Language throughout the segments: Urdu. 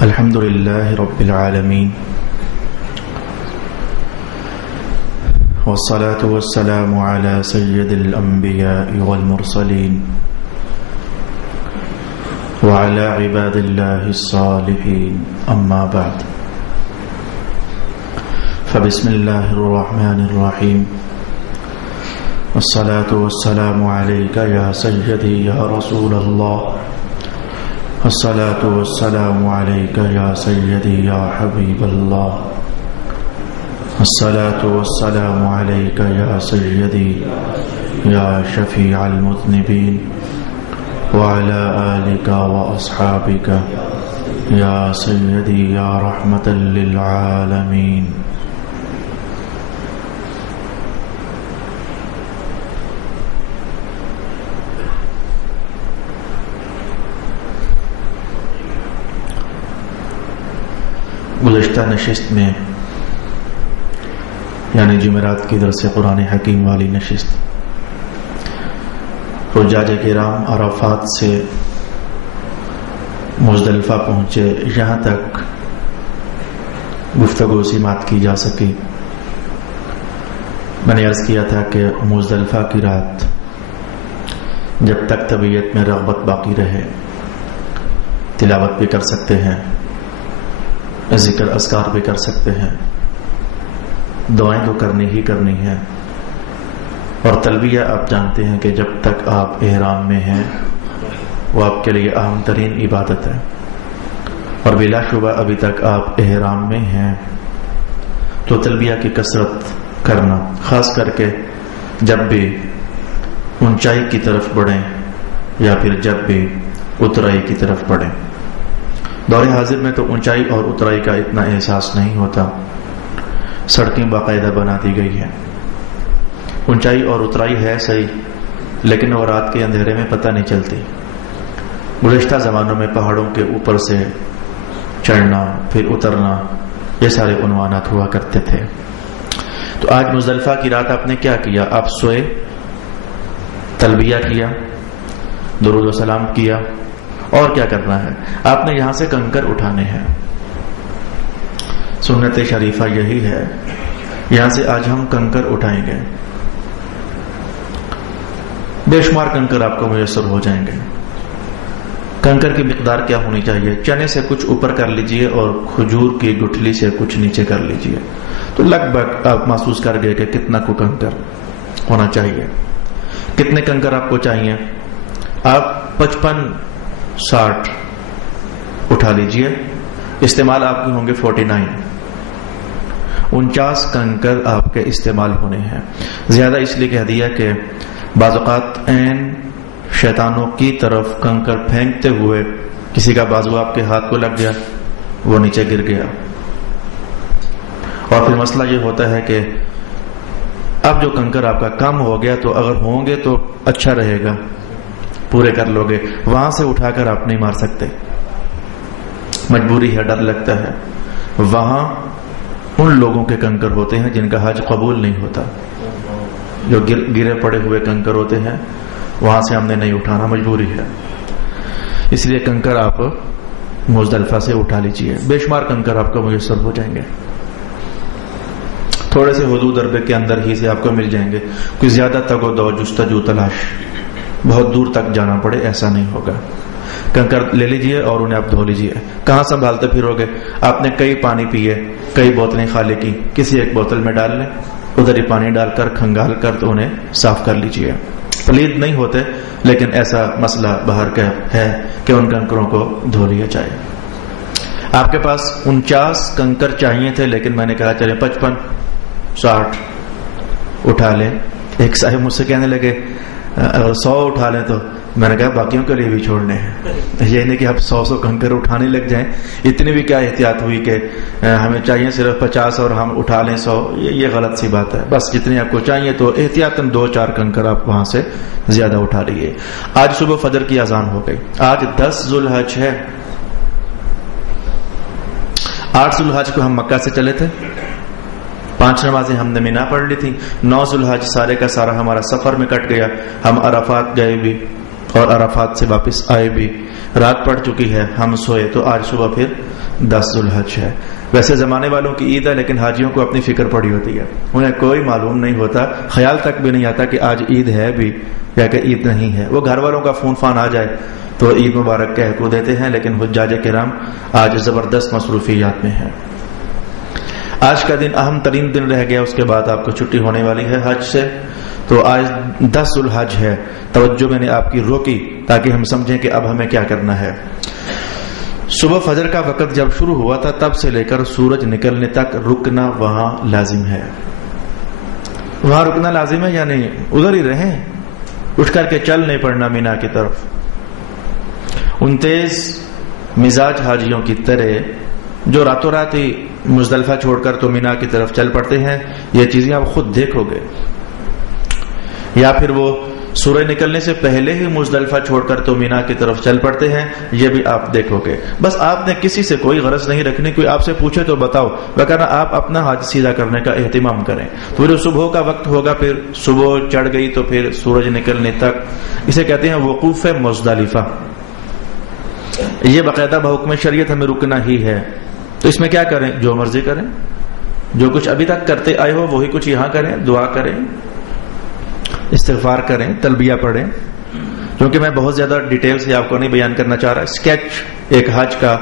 الحمد لله رب العالمين والصلاة والسلام على سيد الأنبياء والمرسلين وعلى عباد الله الصالحين أما بعد فبسم الله الرحمن الرحيم والصلاة والسلام عليك يا سيدي يا رسول الله الصلاة والسلام عليك يا سيدي يا حبيب الله الصلاة والسلام عليك يا سيدي يا شفيع المذنبين وعلى آلك وأصحابك يا سيدي يا رحمة للعالمين. گزشتہ نشست میں یعنی جمعرات کی درس قرآن حکیم والی نشست حجاج کرام عرفات سے مزدلفہ پہنچے یہاں تک گفتگو سماعت کی جا سکی. میں نے عرض کیا تھا کہ مزدلفہ کی رات جب تک طبیعت میں رغبت باقی رہے تلاوت بھی کر سکتے ہیں، ذکر اذکار بھی کر سکتے ہیں، دعائیں تو کرنی ہی کرنی ہے. اور تلبیہ آپ جانتے ہیں کہ جب تک آپ احرام میں ہیں وہ آپ کے لیے اہم ترین عبادت ہے، اور بلا شبہ ابھی تک آپ احرام میں ہیں تو تلبیہ کی کثرت کرنا، خاص کر کے جب بھی اونچائی کی طرف بڑھیں یا پھر جب بھی اترائی کی طرف بڑھیں. دور حاضر میں تو اونچائی اور اترائی کا اتنا احساس نہیں ہوتا، سڑکیں باقاعدہ بنا دی گئی ہیں. اونچائی اور اترائی ہے صحیح، لیکن وہ رات کے اندھیرے میں پتہ نہیں چلتی. گزشتہ زمانوں میں پہاڑوں کے اوپر سے چڑھنا پھر اترنا یہ سارے عنوانات ہوا کرتے تھے. تو آج مزدلفہ کی رات آپ نے کیا کیا؟ آپ سوئے، تلبیہ کیا، درود و سلام کیا، اور کیا کرنا ہے؟ آپ نے یہاں سے کنکر اٹھانے ہیں. سنت شریفہ یہی ہے، یہاں سے آج ہم کنکر اٹھائیں گے. بے شمار کنکر آپ کو میسر ہو جائیں گے. کنکر کی مقدار کیا ہونی چاہیے؟ چنے سے کچھ اوپر کر لیجئے اور کھجور کی گٹھلی سے کچھ نیچے کر لیجئے، تو لگ بھگ آپ محسوس کر گئے کہ کتنا کو کنکر ہونا چاہیے. کتنے کنکر آپ کو چاہیے؟ آپ 55-60 اٹھا لیجئے. استعمال آپ کے ہوں گے 49. 49 کنکر آپ کے استعمال ہونے ہیں. زیادہ اس لیے کہہ دیا کہ بعض اوقات عین شیطانوں کی طرف کنکر پھینکتے ہوئے کسی کا بازو آپ کے ہاتھ کو لگ گیا، وہ نیچے گر گیا، اور پھر مسئلہ یہ ہوتا ہے کہ اب جو کنکر آپ کا کم ہو گیا تو اگر ہوں گے تو اچھا رہے گا، پورے کر لو گے. وہاں سے اٹھا کر آپ نہیں مار سکتے، مجبوری ہے، ڈر لگتا ہے. وہاں ان لوگوں کے کنکر ہوتے ہیں جن کا حج قبول نہیں ہوتا، جو گرے پڑے ہوئے کنکر ہوتے ہیں، وہاں سے ہم نے نہیں اٹھانا، مجبوری ہے. اس لیے کنکر آپ مزدلفہ سے اٹھا لیجئے. بے شمار کنکر آپ کو میسر ہو جائیں گے، تھوڑے سے حدود عربے کے اندر ہی سے آپ کو مل جائیں گے. کوئی زیادہ تگ و دو جستجو تلاش بہت دور تک جانا پڑے ایسا نہیں ہوگا. کنکر لے لیجئے اور انہیں آپ دھو لیجئے. کہاں سنبھالتے پھرو گے؟ آپ نے کئی پانی پیے، کئی بوتلیں خالی کی، کسی ایک بوتل میں ڈال لیں، ادھر ہی پانی ڈال کر کھنگال کر تو انہیں صاف کر لیجئے. پلید نہیں ہوتے، لیکن ایسا مسئلہ باہر کا ہے کہ ان کنکروں کو دھو لیا جائے. آپ کے پاس 49 کنکر چاہیے تھے، لیکن میں نے کہا چلے 55-60 اٹھا لیں. ایک صاحب مجھ سے کہنے لگے اگر 100 اٹھا لیں تو میں نے کہا باقیوں کے لیے بھی چھوڑنے ہیں. یہ نہیں کہ آپ 100 کنکر اٹھانے لگ جائیں. اتنی بھی کیا احتیاط ہوئی کہ ہمیں چاہیے صرف 50 اور ہم اٹھا لیں 100. یہ غلط سی بات ہے. بس جتنے آپ کو چاہیے تو احتیاطاً 2-4 کنکر آپ وہاں سے زیادہ اٹھا لیجیے. آج صبح فجر کی اذان ہو گئی. آج 10 ذوالحج ہے. 8 ذوالحج کو ہم مکہ سے چلے تھے، 5 نمازیں ہم نے مینا پڑھ لی تھی. 9 ذوالحج سارے کا سارا ہمارا سفر میں کٹ گیا. ہم عرفات گئے بھی اور عرفات سے واپس آئے بھی. رات پڑ چکی ہے، ہم سوئے تو آج صبح پھر 10 ذوالحج ہے. ویسے زمانے والوں کی عید ہے لیکن حاجیوں کو اپنی فکر پڑی ہوتی ہے, انہیں کوئی معلوم نہیں ہوتا, خیال تک بھی نہیں آتا کہ آج عید ہے بھی یا کہ عید نہیں ہے. وہ گھر والوں کا فون فان آ جائے تو عید مبارک کہہ کو دیتے ہیں, لیکن حجاج کرام آج زبردست مصروفیات میں ہیں. آج کا دن اہم ترین دن رہ گیا, اس کے بعد آپ کو چھٹی ہونے والی ہے حج سے. تو آج 10 ذوالحج ہے. توجہ میں نے آپ کی روکی تاکہ ہم سمجھیں کہ اب ہمیں کیا کرنا ہے. صبح فجر کا وقت جب شروع ہوا تھا تب سے لے کر سورج نکلنے تک رکنا وہاں لازم ہے. وہاں رکنا لازم ہے, یعنی ادھر ہی رہیں, اٹھ کر کے چل نہیں پڑنا مینا کی طرف. ان تیز مزاج حاجیوں کی طرح جو راتوں رات ہی مزدلفہ چھوڑ کر تو مینا کی طرف چل پڑتے ہیں, یہ چیزیں آپ خود دیکھو گے, یا پھر وہ سورج نکلنے سے پہلے ہی مزدلفہ چھوڑ کر تو مینا کی طرف چل پڑتے ہیں, یہ بھی آپ دیکھو گے. بس آپ نے کسی سے کوئی غرض نہیں رکھنی, کوئی آپ سے پوچھے تو بتاؤ, وگرنہ آپ اپنا حج سیدھا کرنے کا اہتمام کریں. تو جو صبح کا وقت ہوگا, پھر صبح چڑھ گئی تو پھر سورج نکلنے تک, اسے کہتے ہیں وقوف مزدلفہ. یہ باقاعدہ بحکم شریعت ہمیں رکنا ہی ہے. تو اس میں کیا کریں, جو مرضی کریں, جو کچھ ابھی تک کرتے آئے ہو وہی کچھ یہاں کریں, دعا کریں, استغفار کریں, تلبیہ پڑھیں. کیونکہ میں بہت زیادہ ڈیٹیل سے آپ کو نہیں بیان کرنا چاہ رہا, اسکیچ ایک حج کا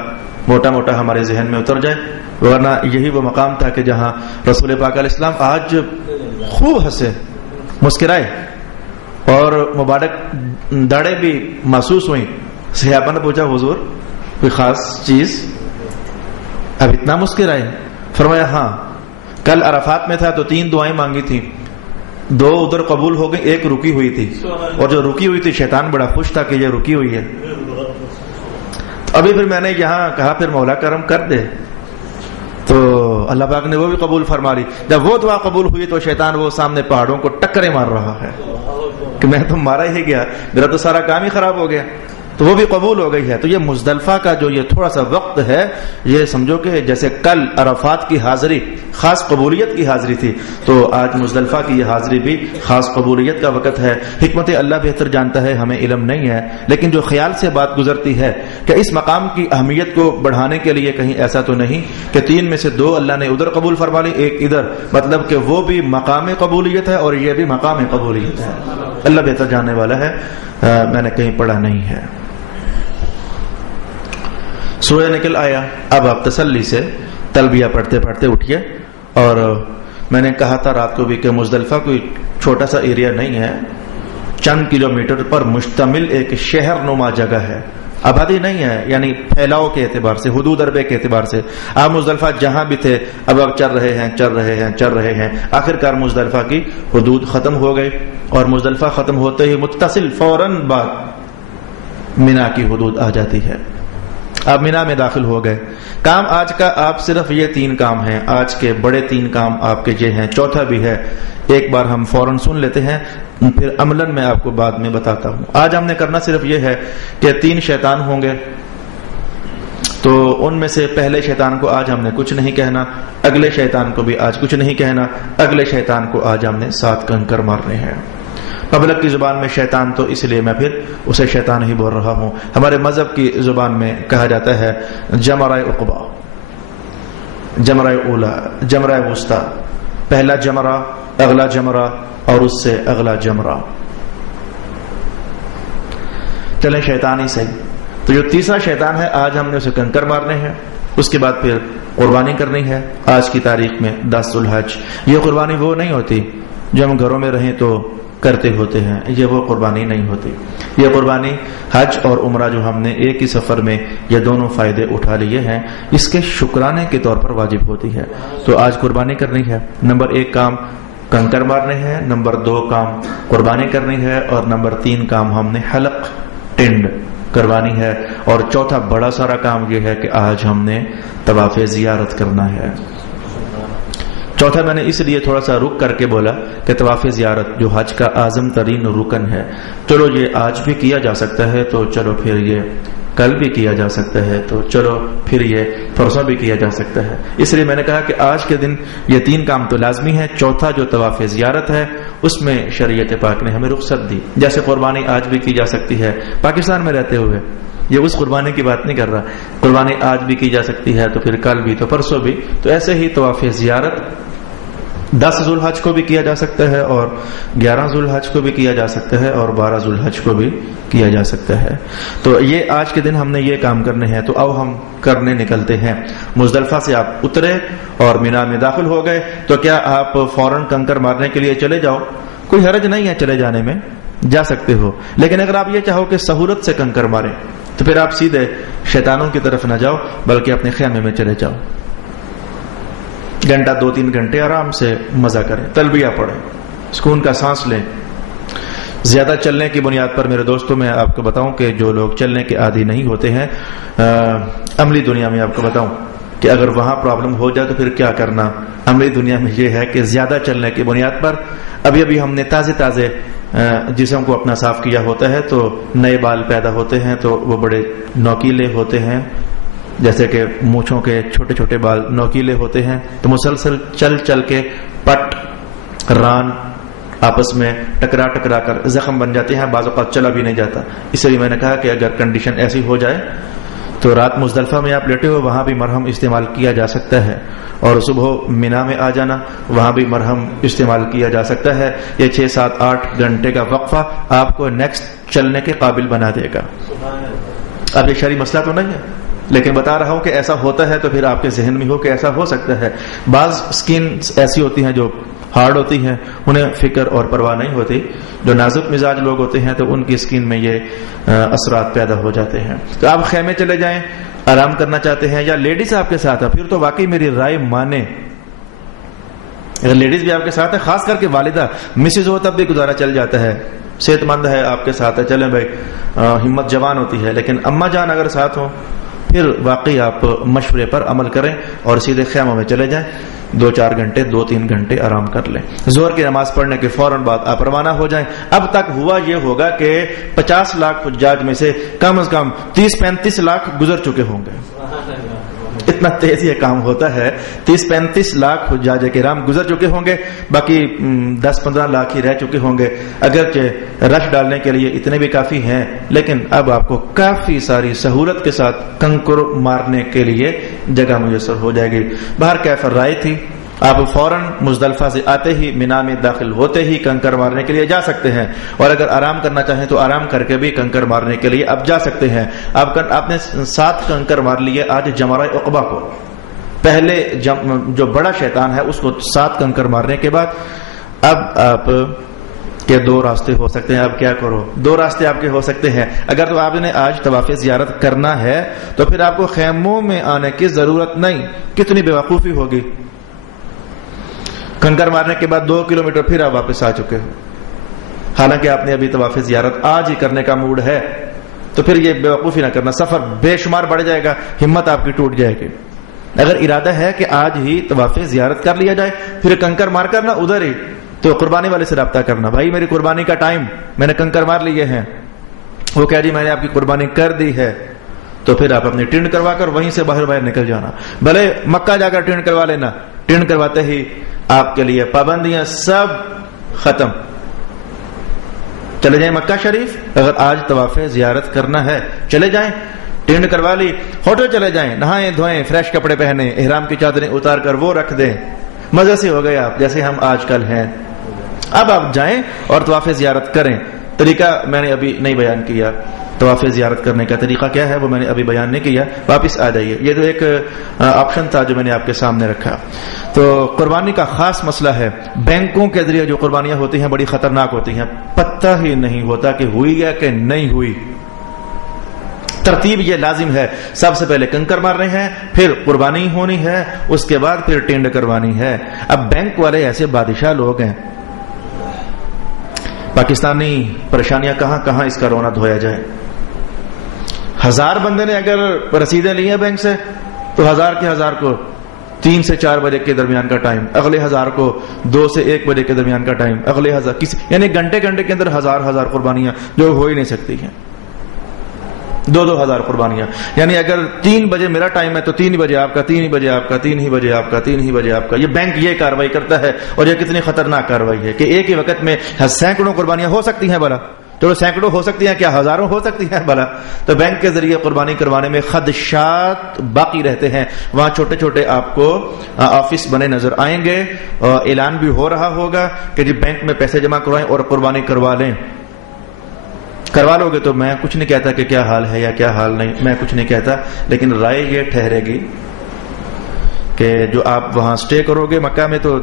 موٹا موٹا ہمارے ذہن میں اتر جائے. ورنہ یہی وہ مقام تھا کہ جہاں رسول پاک علیہ السلام آج خوب ہنسے, مسکرائے, اور مبارک داڑیں بھی محسوس ہوئیں. صحابہ نے پوچھا حضور کوئی خاص چیز, اب اتنا مسکرائے؟ فرمایا ہاں, کل عرفات میں تھا تو 3 دعائیں مانگی تھیں, 2 ادھر قبول ہو گئی, 1 رکی ہوئی تھی, اور جو رکی ہوئی تھی شیطان بڑا خوش تھا کہ یہ رکی ہوئی ہے. ابھی پھر میں نے یہاں کہا پھر مولا کرم کر دے, تو اللہ پاک نے وہ بھی قبول فرما لی. جب وہ دعا قبول ہوئی تو شیطان وہ سامنے پہاڑوں کو ٹکرے مار رہا ہے کہ میں تو مارا ہی گیا, میرا تو سارا کام ہی خراب ہو گیا. تو وہ بھی قبول ہو گئی ہے. تو یہ مزدلفہ کا جو یہ تھوڑا سا وقت ہے, یہ سمجھو کہ جیسے کل عرفات کی حاضری خاص قبولیت کی حاضری تھی, تو آج مزدلفہ کی یہ حاضری بھی خاص قبولیت کا وقت ہے. حکمت اللہ بہتر جانتا ہے, ہمیں علم نہیں ہے, لیکن جو خیال سے بات گزرتی ہے کہ اس مقام کی اہمیت کو بڑھانے کے لیے کہیں ایسا تو نہیں کہ 3 میں سے 2 اللہ نے ادھر قبول فرما لی, 1 ادھر, مطلب کہ وہ بھی مقام قبولیت ہے اور یہ بھی مقام قبولیت ہے. اللہ بہتر جاننے والا ہے, میں نے کہیں پڑھا نہیں ہے. سورج نکل آیا, اب آپ تسلی سے تلبیہ پڑھتے پڑھتے اٹھیے. اور میں نے کہا تھا رات کو بھی کہ مزدلفہ کوئی چھوٹا سا ایریا نہیں ہے, چند کلومیٹر پر مشتمل ایک شہر نما جگہ ہے, آبادی نہیں ہے, یعنی پھیلاؤ کے اعتبار سے, حدود اربے کے اعتبار سے. آپ مزدلفہ جہاں بھی تھے اب آپ چل رہے ہیں. آخرکار مزدلفہ کی حدود ختم ہو گئی, اور مزدلفہ ختم ہوتے ہی متصل فوراً بعد مینا کی حدود آ جاتی ہے. آپ مینا میں داخل ہو گئے. کام آج کا آپ صرف یہ 3 کام ہیں, آج کے بڑے 3 کام آپ کے یہ ہیں, چوتھا بھی ہے, ایک بار ہم فوراً سن لیتے ہیں, پھر عملاً میں آپ کو بعد میں بتاتا ہوں. آج ہم نے کرنا صرف یہ ہے کہ 3 شیطان ہوں گے, تو ان میں سے پہلے شیطان کو آج ہم نے کچھ نہیں کہنا, اگلے شیطان کو بھی آج کچھ نہیں کہنا, اگلے شیطان کو آج ہم نے 7 کنکر مارنے ہیں. پبلک کی زبان میں شیطان تو اس لیے میں پھر اسے شیطان ہی بول رہا ہوں. ہمارے مذہب کی زبان میں کہا جاتا ہے جمرہ عقبہ, جمرہ اولا, جمرہ وسطی, پہلا جمرہ, اگلا جمرہ, اور اس سے اگلا جمرہ. چلیں شیطان ہی صحیح. تو جو تیسرا شیطان ہے آج ہم نے اسے کنکر مارنے ہیں. اس کے بعد پھر قربانی کرنی ہے. آج کی تاریخ میں 10 ذوالحج. یہ قربانی وہ نہیں ہوتی جو ہم گھروں میں رہیں تو کرتے ہوتے ہیں, یہ وہ قربانی نہیں ہوتی. یہ قربانی حج اور عمرہ جو ہم نے ایک ہی سفر میں یہ دونوں فائدے اٹھا لیے ہیں, اس کے شکرانے کے طور پر واجب ہوتی ہے. تو آج قربانی کرنی ہے. نمبر 1 کام کنکر مارنے ہیں, نمبر 2 کام قربانی کرنی ہے, اور نمبر 3 کام ہم نے حلق ٹنڈ کروانی ہے, اور چوتھا بڑا سارا کام یہ ہے کہ آج ہم نے طواف زیارت کرنا ہے. چوتھا میں نے اس لیے تھوڑا سا رک کر کے بولا کہ طواف زیارت جو حج کا اعظم ترین رکن ہے, چلو یہ آج بھی کیا جا سکتا ہے, تو چلو پھر یہ کل بھی کیا جا سکتا ہے, تو چلو پھر یہ پرسوں بھی کیا جا سکتا ہے. اس لیے میں نے کہا کہ آج کے دن یہ 3 کام تو لازمی ہے. چوتھا جو طواف زیارت ہے اس میں شریعت پاک نے ہمیں رخصت دی. جیسے قربانی آج بھی کی جا سکتی ہے پاکستان میں رہتے ہوئے, یہ اس قربانی کی بات نہیں کر رہا. قربانی آج بھی کی جا سکتی ہے تو پھر کل بھی تو پرسوں بھی. تو ایسے ہی طواف زیارت 10 ذو الحج کو بھی کیا جا سکتا ہے اور 11 ذو الحج کو بھی کیا جا سکتا ہے اور 12 ذو الحج کو بھی کیا جا سکتا ہے. تو یہ آج کے دن ہم نے یہ کام کرنے ہیں. تو اب ہم کرنے نکلتے ہیں. مزدلفہ سے آپ اترے اور مینا میں داخل ہو گئے تو کیا آپ فوراً کنکر مارنے کے لیے چلے جاؤ؟ کوئی حرج نہیں ہے چلے جانے میں، جا سکتے ہو. لیکن اگر آپ یہ چاہو کہ سہولت سے کنکر ماریں تو پھر آپ سیدھے شیطانوں کی طرف نہ جاؤ بلکہ اپنے خیمے میں چلے جاؤ. گھنٹہ 2-3 گھنٹے آرام سے مزہ کریں، تلبیہ پڑھیں، سکون کا سانس لیں. زیادہ چلنے کی بنیاد پر میرے دوستوں میں آپ کو بتاؤں کہ جو لوگ چلنے کے عادی نہیں ہوتے ہیں، عملی دنیا میں آپ کو بتاؤں کہ اگر وہاں پرابلم ہو جائے تو پھر کیا کرنا. عملی دنیا میں یہ ہے کہ زیادہ چلنے کی بنیاد پر ابھی ہم نے تازے جسم کو اپنا صاف کیا ہوتا ہے تو نئے بال پیدا ہوتے ہیں تو وہ بڑے نوکیلے ہوتے ہیں، جیسے کہ مونچھوں کے چھوٹے چھوٹے بال نوکیلے ہوتے ہیں. تو مسلسل چل کے پٹ ران آپس میں ٹکرا کر زخم بن جاتے ہیں، بعض اوقات چلا بھی نہیں جاتا. اس لیے میں نے کہا کہ اگر کنڈیشن ایسی ہو جائے تو رات مزدلفہ میں آپ لیٹے ہو وہاں بھی مرہم استعمال کیا جا سکتا ہے اور صبح مینا میں آ جانا وہاں بھی مرہم استعمال کیا جا سکتا ہے. یہ 6-7-8 گھنٹے کا وقفہ آپ کو نیکسٹ چلنے کے قابل بنا دے گا. اب یہ شرعی مسئلہ تو نہیں ہے لیکن بتا رہا ہوں کہ ایسا ہوتا ہے تو پھر آپ کے ذہن میں ہو کہ ایسا ہو سکتا ہے. بعض سکین ایسی ہوتی ہیں جو ہارڈ ہوتی ہیں، انہیں فکر اور پرواہ نہیں ہوتی. جو نازک مزاج لوگ ہوتے ہیں تو ان کی سکین میں یہ اثرات پیدا ہو جاتے ہیں. تو آپ خیمے چلے جائیں، آرام کرنا چاہتے ہیں یا لیڈیز آپ کے ساتھ ہے پھر تو واقعی میری رائے مانے. اگر لیڈیز بھی آپ کے ساتھ ہے، خاص کر کے والدہ مسز ہو تب بھی گزارا چل جاتا ہے، صحت مند ہے آپ کے ساتھ ہے، چلیں بھائی ہمت جوان ہوتی ہے. لیکن اما جان اگر ساتھ ہو پھر واقعی آپ مشورے پر عمل کریں اور سیدھے خیموں میں چلے جائیں. 2-4 گھنٹے 2-3 گھنٹے آرام کر لیں. ظہر کی نماز پڑھنے کے فوراً بعد آپ روانہ ہو جائیں. اب تک ہوا یہ ہوگا کہ 50 لاکھ حجاج میں سے کم از کم 30-35 لاکھ گزر چکے ہوں گے. اتنا تیز یہ کام ہوتا ہے. 30-35 لاکھ حجاج کرام گزر چکے ہوں گے، باقی 10-15 لاکھ ہی رہ چکے ہوں گے. اگرچہ رش ڈالنے کے لیے اتنے بھی کافی ہیں لیکن اب آپ کو کافی ساری سہولت کے ساتھ کنکر مارنے کے لیے جگہ میسر ہو جائے گی. باہر کیفر رائے تھی، آپ فوراً مزدلفہ سے آتے ہی مینا میں داخل ہوتے ہی کنکر مارنے کے لیے جا سکتے ہیں اور اگر آرام کرنا چاہیں تو آرام کر کے بھی کنکر مارنے کے لیے اب جا سکتے ہیں. آپ نے 7 کنکر مار لیے آج جمرہ عقبہ کو. پہلے جو بڑا شیطان ہے اس کو 7 کنکر مارنے کے بعد اب آپ کے 2 راستے ہو سکتے ہیں. اب کیا کرو، 2 راستے آپ کے ہو سکتے ہیں. اگر تو آپ نے آج طواف زیارت کرنا ہے تو پھر آپ کو خیموں میں آنے کی ضرورت نہیں. کتنی بیوقوفی ہوگی، کنکر مارنے کے بعد 2 کلومیٹر پھر آپ واپس آ چکے ہو. حالانکہ آپ نے ابھی طواف زیارت آج ہی کرنے کا موڈ ہے تو پھر یہ بیوقوفی نہ کرنا، سفر بے شمار بڑھ جائے گا، ہمت آپ کی ٹوٹ جائے گی. اگر ارادہ ہے کہ آج ہی طواف زیارت کر لیا جائے پھر کنکر مار کرنا ادھر ہی تو قربانی والے سے رابطہ کرنا، بھائی میری قربانی کا ٹائم، میں نے کنکر مار لیے ہیں. وہ کہہ جی میں نے آپ کی قربانی کر دی ہے تو پھر آپ اپنی ٹرین کروا کر وہیں سے باہر نکل جانا. بھلے مکہ جا کر ٹرین کروا لینا، ٹرین کرواتے ہی آپ کے لیے پابندیاں سب ختم. چلے جائیں مکہ شریف، اگر آج طواف زیارت کرنا ہے چلے جائیں، ٹرین کروا لی، ہوٹل چلے جائیں، نہائیں دھوئیں، فریش کپڑے پہنے، احرام کی چادریں اتار کر وہ رکھ دیں، مزے سے ہو گئے آپ جیسے ہم آج کل ہیں. اب آپ جائیں اور طواف زیارت کریں. طریقہ میں نے ابھی نہیں بیان کیا، طواف زیارت کرنے کا طریقہ کیا ہے وہ میں نے ابھی بیان نہیں کیا. واپس آ جائیے، یہ تو ایک آپشن تھا جو میں نے آپ کے سامنے رکھا. تو قربانی کا خاص مسئلہ ہے، بینکوں کے ذریعے جو قربانیاں ہوتی ہیں بڑی خطرناک ہوتی ہیں، پتہ ہی نہیں ہوتا کہ ہوئی ہے کہ نہیں ہوئی. ترتیب یہ لازم ہے، سب سے پہلے کنکر مارنے ہیں، پھر قربانی ہونی ہے، اس کے بعد پھر ٹینڈ کروانی ہے. اب بینک والے ایسے بادشاہ لوگ ہیں، پاکستانی پریشانیاں کہاں کہاں اس کا رونا دھویا جائے. 1000 بندے نے اگر رسیدیں لی ہیں بینک سے تو 1000 کے 1000 کو 3 سے 4 بجے کے درمیان کا ٹائم، اگلے 1000 کو 2 سے 1 بجے کے درمیان کا ٹائم، اگلے 1000 یعنی گھنٹے کے اندر 1000 قربانیاں جو ہو ہی نہیں سکتی ہیں. 2,000 قربانیاں، یعنی اگر 3 بجے میرا ٹائم ہے تو 3 ہی بجے آپ کا، 3 ہی بجے آپ کا، 3 ہی بجے آپ کا، 3 ہی بجے آپ کا. یہ بینک یہ کاروائی کرتا ہے اور یہ کتنی خطرناک کاروائی ہے کہ ایک ہی وقت میں سینکڑوں قربانیاں ہو سکتی ہیں. بھلا چلو سینکڑوں ہو سکتی ہیں، کیا ہزاروں ہو سکتی ہیں بھلا. تو بینک کے ذریعے قربانی کروانے میں خدشات باقی رہتے ہیں. وہاں چھوٹے چھوٹے آپ کو آفس بنے نظر آئیں گے، اعلان بھی ہو رہا ہوگا کہ جی بینک میں پیسے جمع کروائیں اور قربانی کروا لیں. کروا لو گے تو میں کچھ نہیں کہتا کہ کیا حال ہے یا کیا حال نہیں، میں کچھ نہیں کہتا، لیکن رائے یہ ٹھہرے گی کہ جو آپ وہاں سٹے کرو گے مکہ میں تو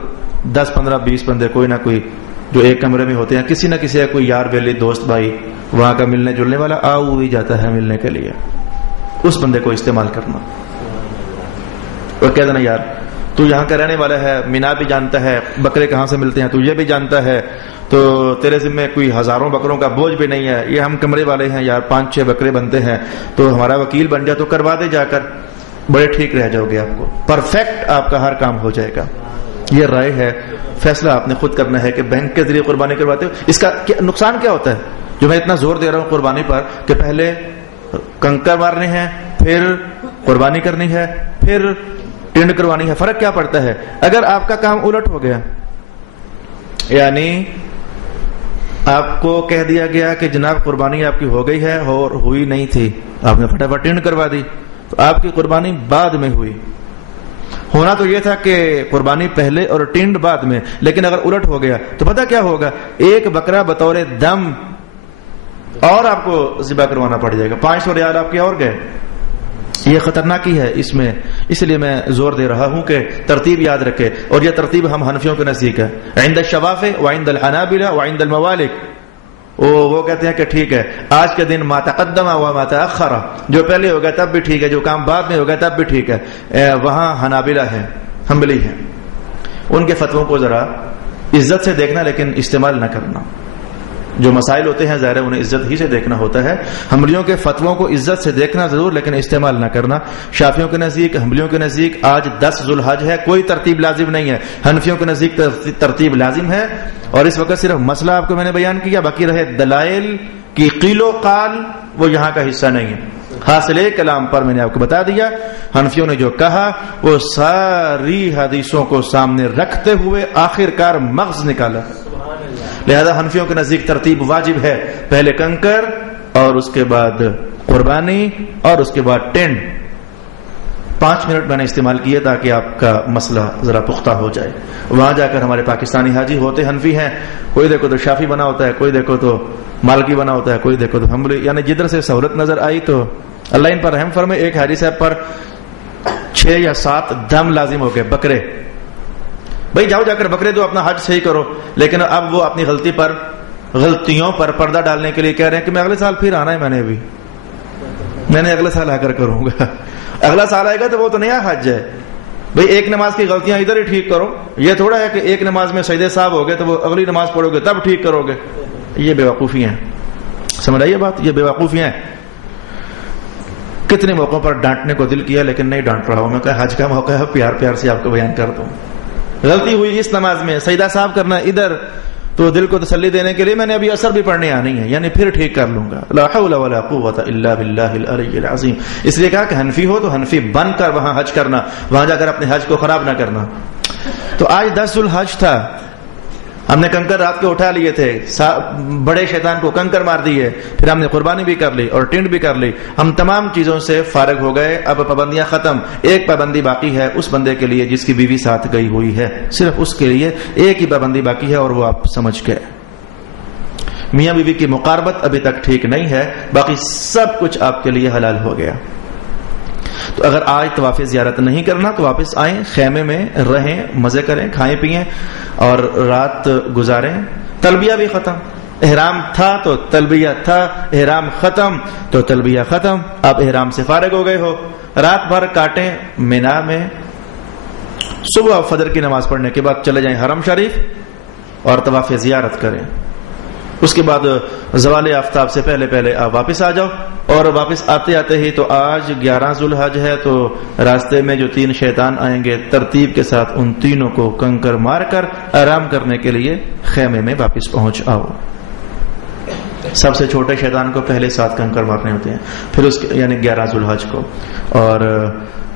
10 15 20 بندے کوئی نہ کوئی جو ایک کمرے میں ہوتے ہیں، کسی نہ کسی کا کوئی یار بیلی دوست بھائی وہاں کا ملنے جلنے والا ہی جاتا ہے ملنے کے لیے. اس بندے کو استعمال کرنا اور کہہ دینا یار تو یہاں کا رہنے والا ہے، مینا بھی جانتا ہے بکرے کہاں سے ملتے ہیں، تو یہ بھی جانتا ہے، تو تیرے ذمہ کوئی ہزاروں بکروں کا بوجھ بھی نہیں ہے، یہ ہم کمرے والے ہیں یار 5 6 بکرے بنتے ہیں، تو ہمارا وکیل بن جائے تو کروا دے جا کر، بڑے ٹھیک رہ جاؤ گے، آپ کو پرفیکٹ آپ کا ہر کام ہو جائے گا. یہ رائے ہے، فیصلہ آپ نے خود کرنا ہے کہ بینک کے ذریعے قربانی کرواتے ہو اس کا نقصان کیا ہوتا ہے. جو میں اتنا زور دے رہا ہوں قربانی پر کہ پہلے کنکر مارنے ہیں، پھر قربانی کرنی ہے، پھر ٹینڈ کروانی ہے، فرق کیا پڑتا ہے؟ اگر آپ کا کام الٹ ہو گیا، یعنی آپ کو کہہ دیا گیا کہ جناب قربانی آپ کی ہو گئی ہے اور ہوئی نہیں تھی، آپ نے فٹافٹ ٹینڈ کروا دی، تو آپ کی قربانی بعد میں ہوئی. ہونا تو یہ تھا کہ قربانی پہلے اور ٹینڈ بعد میں، لیکن اگر الٹ ہو گیا تو پتہ کیا ہوگا؟ ایک بکرا بطور دم اور آپ کو ذبح کروانا پڑ جائے گا، 500 ریال آپ کے اور گئے. یہ خطرناکی ہے اس میں، اس لیے میں زور دے رہا ہوں کہ ترتیب یاد رکھے، اور یہ ترتیب ہم حنفیوں کے نزدیک ہے، عند الشوافع وعند الحنابلہ وعند الموالک. وہ کہتے ہیں کہ ٹھیک ہے آج کے دن ما تقدم و ما تأخر، جو پہلے ہوگا تب بھی ٹھیک ہے، جو کام بعد میں ہوگا تب بھی ٹھیک ہے. وہاں حنابلہ ہے، حنبلی ہے، ان کے فتووں کو ذرا عزت سے دیکھنا لیکن استعمال نہ کرنا. جو مسائل ہوتے ہیں ظاہر ہے انہیں عزت ہی سے دیکھنا ہوتا ہے. حنبلیوں کے فتووں کو عزت سے دیکھنا ضرور لیکن استعمال نہ کرنا. شافعیوں کے نزدیک، حنبلیوں کے نزدیک آج 10 ذو الحج ہے، کوئی ترتیب لازم نہیں ہے. حنفیوں کے نزدیک ترتیب لازم ہے، اور اس وقت صرف مسئلہ آپ کو میں نے بیان کیا، باقی رہے دلائل کی قیل و قال وہ یہاں کا حصہ نہیں ہے. حاصل کلام پر میں نے آپ کو بتا دیا، حنفیوں نے جو کہا وہ ساری حدیثوں کو سامنے رکھتے ہوئے آخر کار مغز نکالا. لہذا حنفیوں کے نزدیک ترتیب واجب ہے، پہلے کنکر اور اس کے بعد قربانی اور اس کے بعد ٹینڈ. 5 منٹ میں نے استعمال کیے تاکہ آپ کا مسئلہ ذرا پختہ ہو جائے. وہاں جا کر ہمارے پاکستانی حاجی ہوتے حنفی ہیں، کوئی دیکھو تو شافی بنا ہوتا ہے، کوئی دیکھو تو مالکی بنا ہوتا ہے، کوئی دیکھو تو حنبلی، یعنی جدھر سے سہولت نظر آئی تو اللہ ان پر رحم فرمائے. ایک حاجی صاحب پر 6 یا 7 دم لازم ہو گئے بکرے. بھائی جاؤ جا کر بکرے دو، اپنا حج صحیح کرو، لیکن اب وہ اپنی غلطیوں پر پردہ ڈالنے کے لیے کہہ رہے ہیں کہ میں اگلے سال پھر آنا ہے، میں نے اگلے سال آ کر کروں گا. اگلا سال آئے گا تو وہ تو نیا حج ہے. بھئی ایک نماز کی غلطیاں ادھر ہی ٹھیک کرو، یہ تھوڑا ہے کہ ایک نماز میں سجدے صاحب ہو گئے تو وہ اگلی نماز پڑھو گے تب ٹھیک کرو گے. یہ بے وقوفی ہیں، سمجھ آئیے بات، یہ بے وقوفی ہیں. کتنے موقعوں پر ڈانٹنے کو دل کیا لیکن نہیں ڈانٹ رہا ہوں، میں کہا حج کا موقع ہے پیار پیار سے آپ کو بیان کر دوں. غلطی ہوئی اس نماز میں، سجدہ صاحب کرنا ادھر، تو دل کو تسلی دینے کے لیے میں نے ابھی اثر بھی پڑھنے آنی ہے، یعنی پھر ٹھیک کر لوں گا. لا حول ولا قوت الا باللہ العلی العظیم. اس لیے کہا کہ حنفی ہو تو حنفی بن کر وہاں حج کرنا، وہاں جا کر اپنے حج کو خراب نہ کرنا. تو آج 10 ذو الحج تھا، ہم نے کنکر رات کے اٹھا لیے تھے، بڑے شیطان کو کنکر مار دیے، پھر ہم نے قربانی بھی کر لی اور ٹینڈ بھی کر لی. ہم تمام چیزوں سے فارغ ہو گئے، اب پابندیاں ختم. ایک پابندی باقی ہے اس بندے کے لیے جس کی بیوی ساتھ گئی ہوئی ہے، صرف اس کے لیے ایک ہی پابندی باقی ہے اور وہ آپ سمجھ گئے. میاں بیوی کی مقاربت ابھی تک ٹھیک نہیں ہے، باقی سب کچھ آپ کے لیے حلال ہو گیا. تو اگر آج طواف زیارت نہیں کرنا تو واپس آئیں، خیمے میں رہیں، مزے کریں، کھائیں پئیں اور رات گزاریں. تلبیہ بھی ختم، احرام تھا تو تلبیہ تھا، احرام ختم تو تلبیہ ختم. آپ احرام سے فارغ ہو گئے ہو، رات بھر کاٹیں مینا میں، صبح فجر کی نماز پڑھنے کے بعد چلے جائیں حرم شریف اور طواف زیارت کریں. اس کے بعد زوال آفتاب سے پہلے آپ واپس آ جاؤ. اور واپس آتے آتے ہی تو آج 11 ذو الحج ہے، تو راستے میں جو 3 شیطان آئیں گے ترتیب کے ساتھ ان تینوں کو کنکر مار کر آرام کرنے کے لیے خیمے میں واپس پہنچ آؤ. سب سے چھوٹے شیطان کو پہلے 7 کنکر مارنے ہوتے ہیں، پھر اس کے یعنی 11 ذو الحج کو، اور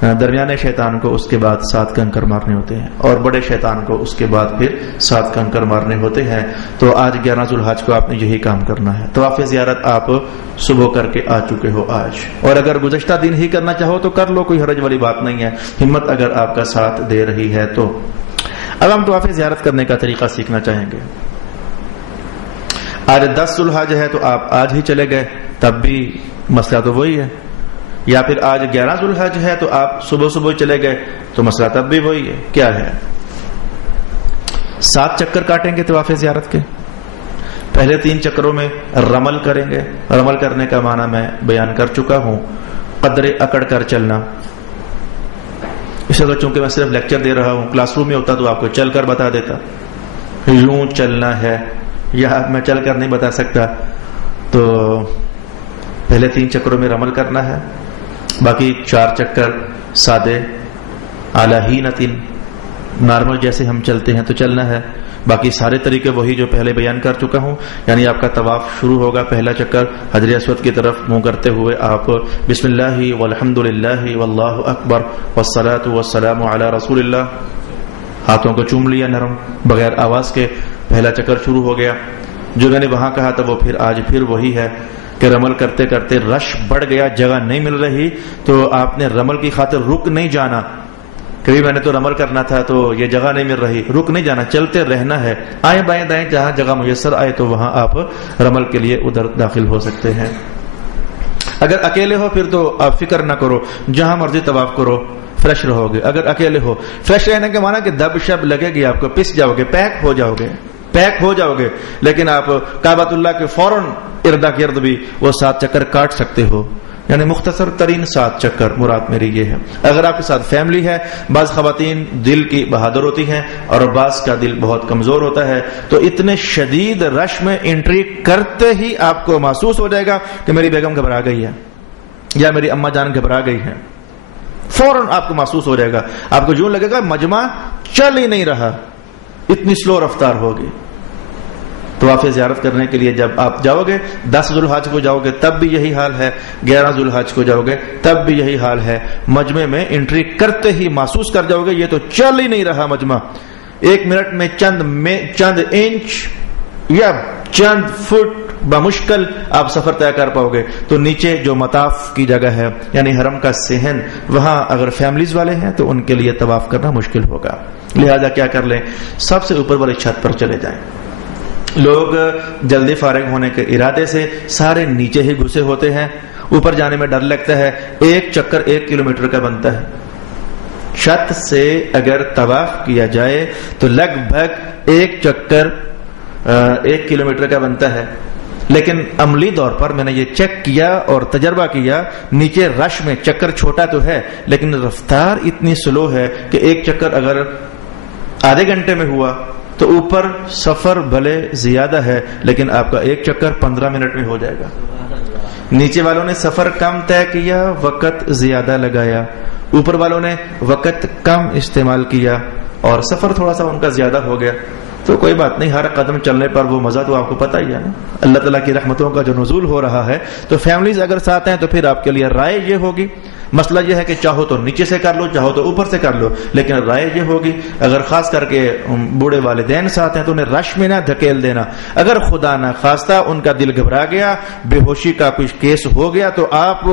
درمیانے شیطان کو اس کے بعد 7 کنکر مارنے ہوتے ہیں، اور بڑے شیطان کو اس کے بعد پھر 7 کنکر مارنے ہوتے ہیں۔ تو آج 11 ذو الحج کو آپ نے یہی کام کرنا ہے۔ طواف زیارت آپ صبح کر کے آ چکے ہو آج، اور اگر گزشتہ دن ہی کرنا چاہو تو کر لو، کوئی حرج والی بات نہیں ہے، ہمت اگر آپ کا ساتھ دے رہی ہے تو۔ اب ہم طواف زیارت کرنے کا طریقہ سیکھنا چاہیں گے۔ آج 10 ذو الحج ہے تو آپ آج ہی چلے گئے تب بھی مسئلہ تو وہی ہے، یا پھر آج 11 ذو الحج ہے تو آپ صبح صبح چلے گئے تو مسئلہ تب بھی وہی ہے۔ کیا ہے؟ 7 چکر کاٹیں گے طواف زیارت کے۔ پہلے 3 چکروں میں رمل کریں گے۔ رمل کرنے کا معنی میں بیان کر چکا ہوں، قدر اکڑ کر چلنا۔ اس وقت چونکہ میں صرف لیکچر دے رہا ہوں، کلاس روم میں ہوتا تو آپ کو چل کر بتا دیتا، یوں چلنا ہے، یا میں چل کر نہیں بتا سکتا۔ تو پہلے 3 چکروں میں رمل کرنا ہے، باقی 4 چکر سادے اعلیٰ نارمل جیسے ہم چلتے ہیں تو چلنا ہے۔ باقی سارے طریقے وہی جو پہلے بیان کر چکا ہوں، یعنی آپ کا طواف شروع ہوگا، پہلا چکر حجر اسود کی طرف منہ کرتے ہوئے آپ بسم اللہ والحمد للہ واللہ اکبر والصلاۃ والسلام علی رسول اللہ، ہاتھوں کو چوم لیا نرم بغیر آواز کے، پہلا چکر شروع ہو گیا۔ جو میں نے وہاں کہا تھا وہ پھر آج پھر وہی ہے کہ رمل کرتے کرتے رش بڑھ گیا، جگہ نہیں مل رہی، تو آپ نے رمل کی خاطر رک نہیں جانا، کبھی میں نے تو رمل کرنا تھا تو یہ جگہ نہیں مل رہی، رک نہیں جانا، چلتے رہنا ہے، آئیں بائیں دائیں جہاں جگہ میسر آئے تو وہاں آپ رمل کے لیے ادھر داخل ہو سکتے ہیں۔ اگر اکیلے ہو پھر تو آپ فکر نہ کرو، جہاں مرضی طواف کرو، فریش رہو گے۔ اگر اکیلے ہو، فریش رہنے کے معنی کہ دب شب لگے گی آپ کو، پس جاؤ گے، پیک ہو جاؤ گے، لیکن آپ کعبۃ اللہ کے فوراً اردا گرد بھی وہ 7 چکر کاٹ سکتے ہو، یعنی مختصر ترین 7 چکر مراد میری یہ ہے۔ اگر آپ کے ساتھ فیملی ہے، بعض خواتین دل کی بہادر ہوتی ہیں اور بعض کا دل بہت کمزور ہوتا ہے، تو اتنے شدید رش میں انٹری کرتے ہی آپ کو محسوس ہو جائے گا کہ میری بیگم گھبرا گئی ہے یا میری اما جان گھبرا گئی ہے، فوراً آپ کو محسوس ہو جائے گا، آپ کو یوں لگے گا مجمع چل ہی نہیں رہا، اتنی سلو رفتار ہوگی۔ طواف زیارت کرنے کے لیے جب آپ جاؤ گے، 10 ذو الحج کو جاؤ گے تب بھی یہی حال ہے، 11 ذو الحج کو جاؤ گے تب بھی یہی حال ہے، مجمع میں انٹری کرتے ہی محسوس کر جاؤ گے یہ تو چل ہی نہیں رہا مجمع، 1 منٹ میں چند انچ یا چند فٹ بمشکل آپ سفر طے کر پاؤ گے۔ تو نیچے جو مطاف کی جگہ ہے یعنی حرم کا صحن، وہاں اگر فیملیز والے ہیں تو ان کے لیے طواف کرنا مشکل ہوگا، لہذا کیا کر لیں، سب سے اوپر والی چھت پر چلے جائیں۔ لوگ جلدی فارغ ہونے کے ارادے سے سارے نیچے ہی گھسے ہوتے ہیں، اوپر جانے میں ڈر لگتا ہے، 1 چکر 1 کلومیٹر کا بنتا ہے، چھت سے اگر طواف کیا جائے تو لگ بھگ 1 چکر 1 کلومیٹر کا بنتا ہے، لیکن عملی طور پر میں نے یہ چیک کیا اور تجربہ کیا، نیچے رش میں چکر چھوٹا تو ہے لیکن رفتار اتنی سلو ہے کہ 1 چکر اگر آدھے گھنٹے میں ہوا تو اوپر سفر بھلے زیادہ ہے لیکن آپ کا 1 چکر 15 منٹ میں ہو جائے گا۔ نیچے والوں نے سفر کم طے کیا، وقت زیادہ لگایا، اوپر والوں نے وقت کم استعمال کیا اور سفر تھوڑا سا ان کا زیادہ ہو گیا، تو کوئی بات نہیں، ہر قدم چلنے پر وہ مزہ تو آپ کو پتہ ہی ہے نا، اللہ تعالیٰ کی رحمتوں کا جو نزول ہو رہا ہے۔ تو فیملیز اگر ساتھ ہیں تو پھر آپ کے لیے رائے یہ ہوگی، مسئلہ یہ ہے کہ چاہو تو نیچے سے کر لو، چاہو تو اوپر سے کر لو، لیکن رائے یہ ہوگی اگر خاص کر کے بوڑھے والدین ساتھ ہیں تو انہیں رش میں نہ دھکیل دینا، اگر خدا نہ خواستہ ان کا دل گھبرا گیا، بے ہوشی کا کچھ کیس ہو گیا تو آپ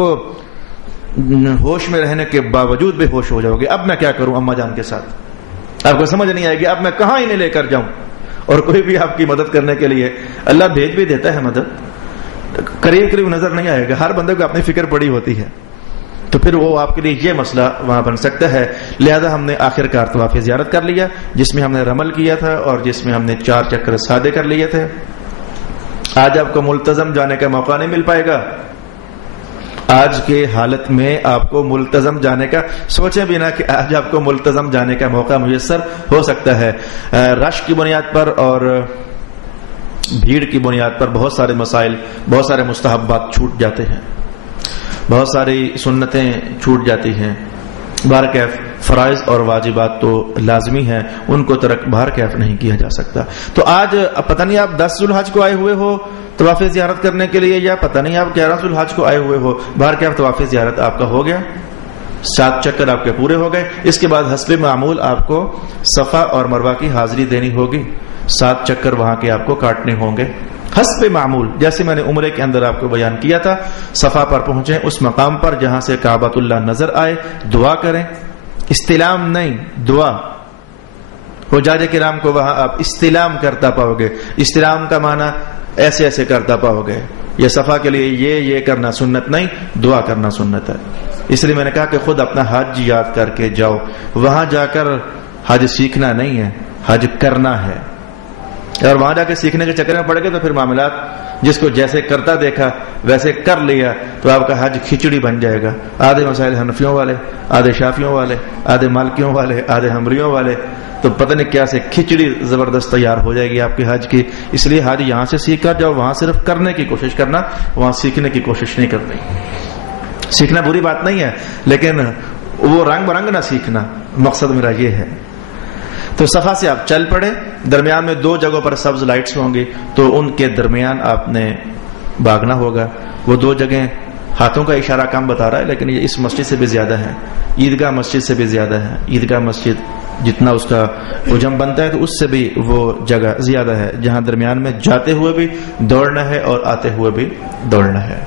ہوش میں رہنے کے باوجود بے ہوش ہو جاؤ گے، اب میں کیا کروں اما جان کے ساتھ، آپ کو سمجھ نہیں آئے گی اب میں کہاں انہیں لے کر جاؤں، اور کوئی بھی آپ کی مدد کرنے کے لیے اللہ بھیج بھی دیتا ہے مدد، قریب نظر نہیں آئے گا، ہر بندے کو اپنی فکر پڑی ہوتی ہے، تو پھر وہ آپ کے لیے یہ مسئلہ وہاں بن سکتا ہے۔ لہذا ہم نے آخر کار طواف زیارت کر لیا جس میں ہم نے رمل کیا تھا اور جس میں ہم نے 4 چکر سادے کر لیے تھے۔ آج آپ کو ملتزم جانے کا موقع نہیں مل پائے گا، آج کے حالت میں آپ کو ملتزم جانے کا سوچیں بھی نہ کہ آج آپ کو ملتزم جانے کا موقع میسر ہو سکتا ہے، رش کی بنیاد پر اور بھیڑ کی بنیاد پر بہت سارے مسائل، بہت سارے مستحبات چھوٹ جاتے ہیں، بہت ساری سنتیں چھوٹ جاتی ہیں، بہرکیف فرائض اور واجبات تو لازمی ہیں، ان کو ترک بہرکیف نہیں کیا جا سکتا۔ تو آج پتہ نہیں آپ 10 ذو الحج کو آئے ہوئے ہو طواف زیارت کرنے کے لیے، یا پتہ نہیں آپ 11 ذو الحج کو آئے ہوئے ہو، بہرکیف طواف زیارت آپ کا ہو گیا، 7 چکر آپ کے پورے ہو گئے. اس کے بعد حسب معمول آپ کو صفا اور مروہ کی حاضری دینی ہوگی. 7 چکر وہاں کے آپ کو کاٹنے ہوں گے حسب معمول. جیسے میں نے عمرے کے اندر آپ کو بیان کیا تھا, صفا پر پہنچے, اس مقام پر جہاں سے کعبۃ اللہ نظر آئے دعا کریں. استلام نہیں, دعا. حجاج کرام کو وہاں آپ استلام کرتا پاؤ گے. استلام کا معنی ایسے ایسے کرتا پاؤ گے. یہ صفا کے لیے یہ کرنا سنت نہیں, دعا کرنا سنت ہے. اس لیے میں نے کہا کہ خود اپنا حج یاد کر کے جاؤ. وہاں جا کر حج سیکھنا نہیں ہے, حج کرنا ہے. اور وہاں جا کے سیکھنے کے چکر میں پڑ گئے تو پھر معاملات جس کو جیسے کرتا دیکھا ویسے کر لیا تو آپ کا حج کھچڑی بن جائے گا. آدھے مسائل حنفیوں والے, آدھے شافیوں والے, آدھے مالکیوں والے, آدھے حنبلیوں والے, تو پتہ نہیں کیا سے کھچڑی زبردست تیار ہو جائے گی آپ کی حج کی. اس لیے حج یہاں سے سیکھ کر جاؤ, وہاں صرف کرنے کی کوشش کرنا, وہاں سیکھنے کی کوشش نہیں کرنی. سیکھنا بری بات نہیں ہے, لیکن وہ رنگ برنگ نہ سیکھنا, مقصد میرا یہ ہے. تو صفا سے آپ چل پڑے, درمیان میں 2 جگہوں پر سبز لائٹس ہوں گی, تو ان کے درمیان آپ نے بھاگنا ہوگا. وہ 2 جگہیں ہاتھوں کا اشارہ کم بتا رہا ہے, لیکن یہ اس مسجد سے بھی زیادہ ہے, عیدگاہ مسجد سے بھی زیادہ ہے. عیدگاہ مسجد جتنا اس کا حجم بنتا ہے تو اس سے بھی وہ جگہ زیادہ ہے جہاں درمیان میں جاتے ہوئے بھی دوڑنا ہے اور آتے ہوئے بھی دوڑنا ہے.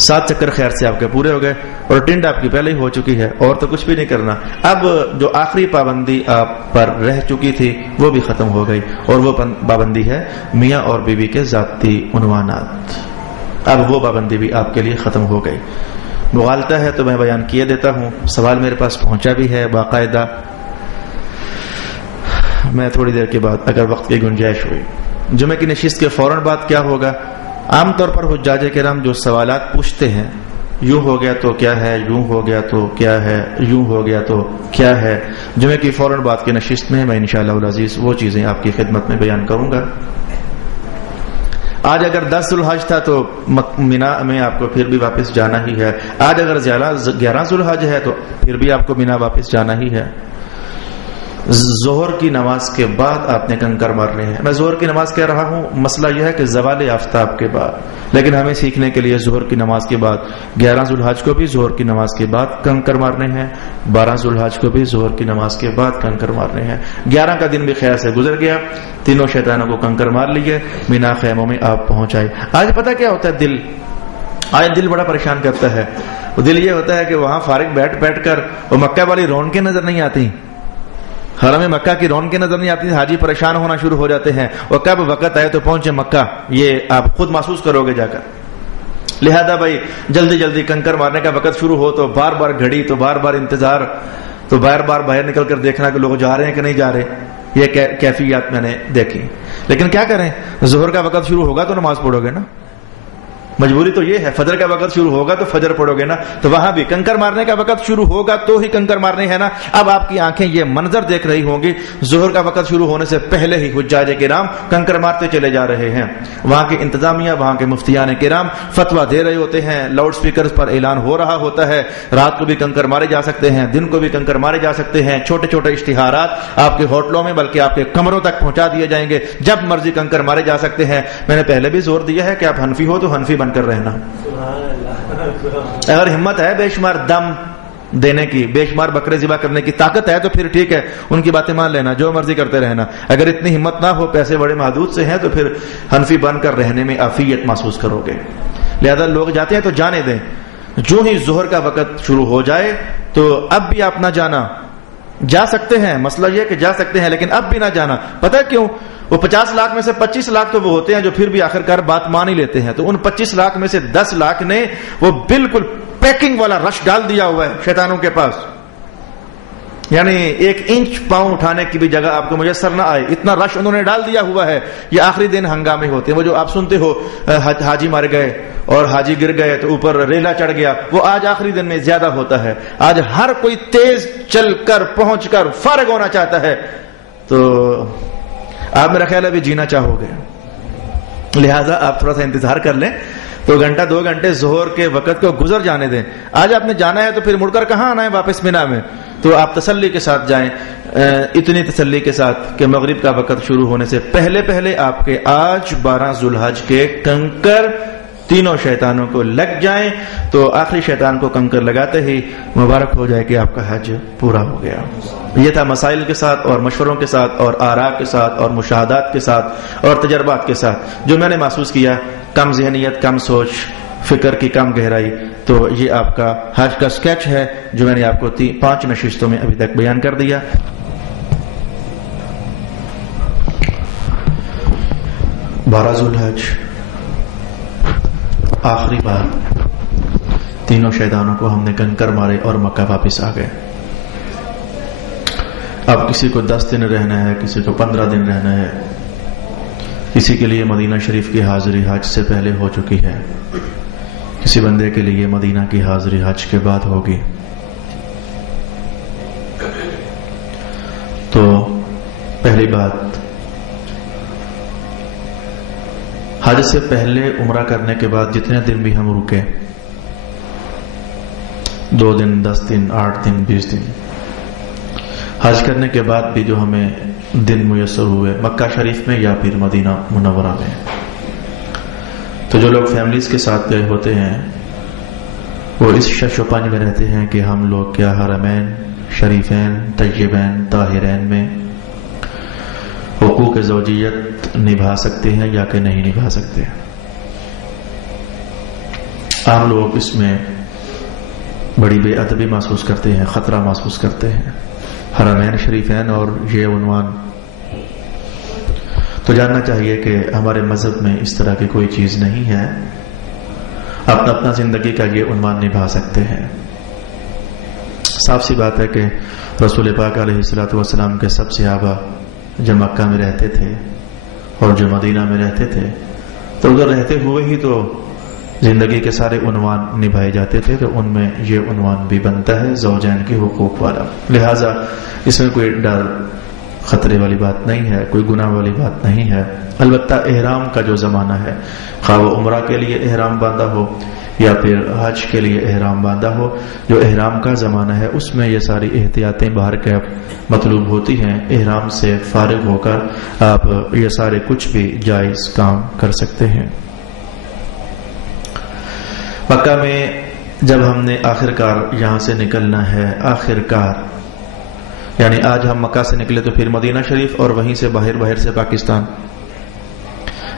7 چکر خیر سے آپ کے پورے ہو گئے اور ٹنڈ آپ کی پہلے ہی ہو چکی ہے, اور تو کچھ بھی نہیں کرنا. اب جو آخری پابندی آپ پر رہ چکی تھی وہ بھی ختم ہو گئی, اور وہ پابندی ہے میاں اور بیوی کے ذاتی عنوانات. اب وہ پابندی بھی آپ کے لیے ختم ہو گئی. مغالطہ ہے تو میں بیان کیے دیتا ہوں, سوال میرے پاس پہنچا بھی ہے باقاعدہ. میں تھوڑی دیر کے بعد اگر وقت کی گنجائش ہوئی, جمعے کی نشست کے فوراً بعد کیا ہوگا. عام طور پر حجاج کرام جو سوالات پوچھتے ہیں, یوں ہو گیا تو کیا ہے, یوں ہو گیا تو کیا ہے, یوں ہو گیا تو کیا ہے, جمعے کی فوراً بعد کی نشست میں میں انشاءاللہ العزیز وہ چیزیں آپ کی خدمت میں بیان کروں گا. آج اگر 10 ذوالحج تھا تو مینا میں آپ کو پھر بھی واپس جانا ہی ہے. آج اگر 11 ذوالحج ہے تو پھر بھی آپ کو مینا واپس جانا ہی ہے. ظہر کی نماز کے بعد آپ نے کنکر مارنے ہیں. میں ظہر کی نماز کہہ رہا ہوں, مسئلہ یہ ہے کہ زوال آفتاب کے بعد, لیکن ہمیں سیکھنے کے لیے ظہر کی نماز کے بعد 11 ذوالحج کو بھی ظہر کی نماز کے بعد کنکر مارنے ہیں, 12 ذوالحج کو بھی ظہر کی نماز کے بعد کنکر مارنے ہیں. 11 کا دن بھی خیر سے گزر گیا, تینوں شیطانوں کو کنکر مار لیے, مینا خیموں میں آپ پہنچ آئے. آج پتہ کیا ہوتا ہے, دل بڑا پریشان کرتا ہے. وہ دل یہ ہوتا ہے کہ وہاں فارغ بیٹھ کر وہ مکہ والی رونقیں نظر نہیں آتی, حرم مکہ کی رونقیں نظر نہیں آتی. حاجی پریشان ہونا شروع ہو جاتے ہیں, اور کب وقت آئے تو پہنچے مکہ, یہ آپ خود محسوس کرو گے جا کر. لہذا بھائی جلدی کنکر مارنے کا وقت شروع ہو تو بار بار گھڑی, تو بار بار انتظار, تو بار بار باہر نکل کر دیکھنا کہ لوگ جا رہے ہیں کہ نہیں جا رہے. یہ کیفیات میں نے دیکھی. لیکن کیا کریں, ظہر کا وقت شروع ہوگا تو نماز پڑھو گے نا, مجبوری تو یہ ہے. فجر کا وقت شروع ہوگا تو فجر پڑھو گے نا, تو وہاں بھی کنکر مارنے کا وقت شروع ہوگا تو ہی کنکر مارنے ہے نا. اب آپ کی آنکھیں یہ منظر دیکھ رہی ہوں گی, ظہر کا وقت شروع ہونے سے پہلے ہی حجاج کرام کنکر مارتے چلے جا رہے ہیں. وہاں کی انتظامیہ, وہاں کے مفتیان کرام فتویٰ دے رہے ہوتے ہیں, لاؤڈ سپیکر پر اعلان ہو رہا ہوتا ہے, رات کو بھی کنکر مارے جا سکتے ہیں, دن کو بھی کنکر مارے جا سکتے ہیں. چھوٹے چھوٹے اشتہارات آپ کے ہوٹلوں میں بلکہ آپ کے کمروں تک پہنچا دیے جائیں گے, جب مرضی کنکر مارے جا سکتے ہیں. میں نے پہلے بھی زور دیا ہے کہ آپ حنفی ہو تو حنفی بن کر رہنا. اگر ہمت ہے بے شمار دم دینے کی, بے شمار بکرے ذبح کرنے کی طاقت ہے تو پھر ٹھیک ہے, ان کی باتیں مان لینا, جو مرضی کرتے رہنا. اگر اتنی ہمت نہ ہو, پیسے بڑے محدود سے ہیں, تو پھر حنفی بن کر رہنے میں عافیت محسوس کرو گے. لہذا لوگ جاتے ہیں تو جانے دیں. جو ہی ظہر کا وقت شروع ہو جائے تو اب بھی آپ نہ جانا. جا سکتے ہیں, مسئلہ یہ کہ جا سکتے ہیں, لیکن اب بھی نہ جانا. پتہ کیوں؟ وہ 50 لاکھ میں سے 25 لاکھ تو وہ ہوتے ہیں جو پھر بھی آخرکار بات مان ہی لیتے ہیں. تو ان 25 لاکھ میں سے 10 لاکھ نے وہ بالکل پیکنگ والا رش ڈال دیا ہوا ہے شیطانوں کے پاس. یعنی 1 انچ پاؤں اٹھانے کی بھی جگہ آپ کو میسر نہ آئے, اتنا رش انہوں نے ڈال دیا ہوا ہے. یہ آخری دن ہنگامے ہوتے ہیں. وہ جو آپ سنتے ہو حاجی مر گئے اور حاجی گر گئے تو اوپر ریلا چڑھ گیا, وہ آج آخری دن میں زیادہ ہوتا ہے. آج ہر کوئی تیز چل کر پہنچ کر فارغ ہونا چاہتا ہے. تو آپ میرا خیال ہے بھی جینا چاہو گے, لہٰذا آپ تھوڑا سا انتظار کر لیں. تو 1-2 گھنٹے ظہر کے وقت کو گزر جانے دیں. آج آپ نے جانا ہے تو پھر مڑ کر کہاں آنا ہے واپس مینا میں, تو آپ تسلی کے ساتھ جائیں. اتنی تسلی کے ساتھ کہ مغرب کا وقت شروع ہونے سے پہلے آپ کے آج 12 ذوالحج کے کنکر تینوں شیطانوں کو لگ جائیں تو آخری شیطان کو کنکر لگاتے ہی مبارک ہو جائے کہ آپ کا حج پورا ہو گیا. یہ تھا مسائل کے ساتھ اور مشوروں کے ساتھ اور آراء کے ساتھ اور مشاہدات کے ساتھ اور تجربات کے ساتھ جو میں نے محسوس کیا. کم ذہنیت، کم سوچ، فکر کی کم گہرائی. تو یہ آپ کا حج کا سکیچ ہے جو میں نے آپ کو 5 نشستوں میں ابھی تک بیان کر دیا. 12 ذوالحج آخری بار تینوں شیطانوں کو ہم نے کنکر مارے اور مکہ واپس آ گئے. اب کسی کو 10 دن رہنا ہے، کسی کو 15 دن رہنا ہے، کسی کے لیے مدینہ شریف کی حاضری حج سے پہلے ہو چکی ہے، کسی بندے کے لیے مدینہ کی حاضری حج کے بعد ہوگی. تو پہلی بات، حج سے پہلے عمرہ کرنے کے بعد جتنے دن بھی ہم رکے، 2 دن، 10 دن، 8 دن، 20 دن، حج کرنے کے بعد بھی جو ہمیں دن میسر ہوئے مکہ شریف میں یا پھر مدینہ منورہ میں، تو جو لوگ فیملیز کے ساتھ گئے ہوتے ہیں وہ اس شش و پنج میں رہتے ہیں کہ ہم لوگ کیا حرمین شریفین طیبین طاہرین میں حقوق زوجیت نبھا سکتے ہیں یا کہ نہیں نبھا سکتے. عام لوگ اس میں بڑی بے ادبی محسوس کرتے ہیں، خطرہ محسوس کرتے ہیں. حرمین شریفین اور یہ عنوان، تو جاننا چاہیے کہ ہمارے مذہب میں اس طرح کی کوئی چیز نہیں ہے. اپنا اپنا زندگی کا یہ عنوان نبھا سکتے ہیں. صاف سی بات ہے کہ رسول پاک علیہ الصلوۃ والسلام کے سب صحابہ جو مکہ میں رہتے تھے اور جو مدینہ میں رہتے تھے تو ادھر رہتے ہوئے ہی تو زندگی کے سارے عنوان نبھائے جاتے تھے، تو ان میں یہ عنوان بھی بنتا ہے زوجین کے حقوق والا. لہذا اس میں کوئی ڈر خطرے والی بات نہیں ہے، کوئی گناہ والی بات نہیں ہے. البتہ احرام کا جو زمانہ ہے، خواہ وہ عمرہ کے لیے احرام باندھا ہو یا پھر حج کے لیے احرام باندھا ہو، جو احرام کا زمانہ ہے اس میں یہ ساری احتیاطیں باہر کے مطلوب ہوتی ہیں. احرام سے فارغ ہو کر آپ یہ سارے کچھ بھی جائز کام کر سکتے ہیں. مکہ میں جب ہم نے آخرکار یہاں سے نکلنا ہے، آخرکار یعنی آج ہم مکہ سے نکلے تو پھر مدینہ شریف اور وہیں سے باہر سے پاکستان،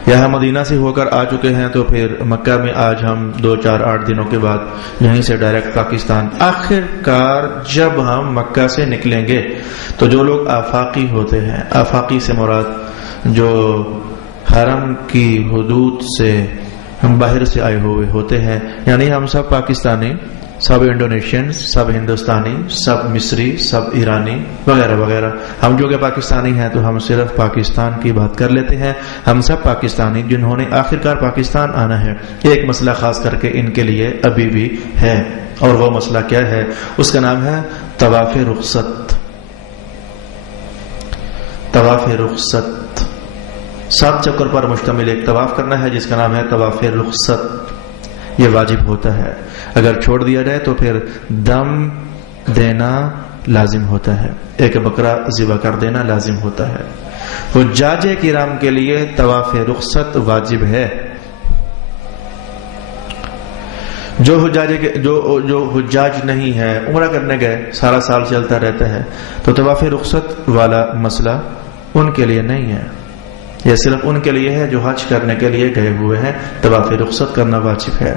یہاں مدینہ سے ہو کر آ چکے ہیں تو پھر مکہ میں آج ہم 2 4 8 دنوں کے بعد یہیں سے ڈائریکٹ پاکستان. آخرکار جب ہم مکہ سے نکلیں گے تو جو لوگ آفاقی ہوتے ہیں، آفاقی سے مراد جو حرم کی حدود سے ہم باہر سے آئے ہوئے ہوتے ہیں، یعنی ہم سب پاکستانی، سب انڈونیشین، سب ہندوستانی، سب مصری، سب ایرانی وغیرہ وغیرہ. ہم جو کہ پاکستانی ہیں تو ہم صرف پاکستان کی بات کر لیتے ہیں. ہم سب پاکستانی جنہوں نے آخرکار پاکستان آنا ہے. ایک مسئلہ خاص کر کے ان کے لیے ابھی بھی ہے، اور وہ مسئلہ کیا ہے؟ اس کا نام ہے طواف رخصت. طواف رخصت 7 چکر پر مشتمل ایک طواف کرنا ہے جس کا نام ہے طواف رخصت. یہ واجب ہوتا ہے، اگر چھوڑ دیا جائے تو پھر دم دینا لازم ہوتا ہے، ایک بکرا ذبح کر دینا لازم ہوتا ہے. حجاج کرام کے لیے طواف رخصت واجب ہے. جو حجاج نہیں ہے، عمرہ کرنے گئے، سارا سال چلتا رہتا ہے، تو طواف رخصت والا مسئلہ ان کے لیے نہیں ہے. یہ صرف ان کے لیے ہے جو حج کرنے کے لیے گئے ہوئے ہیں. طواف رخصت کرنا واجب ہے.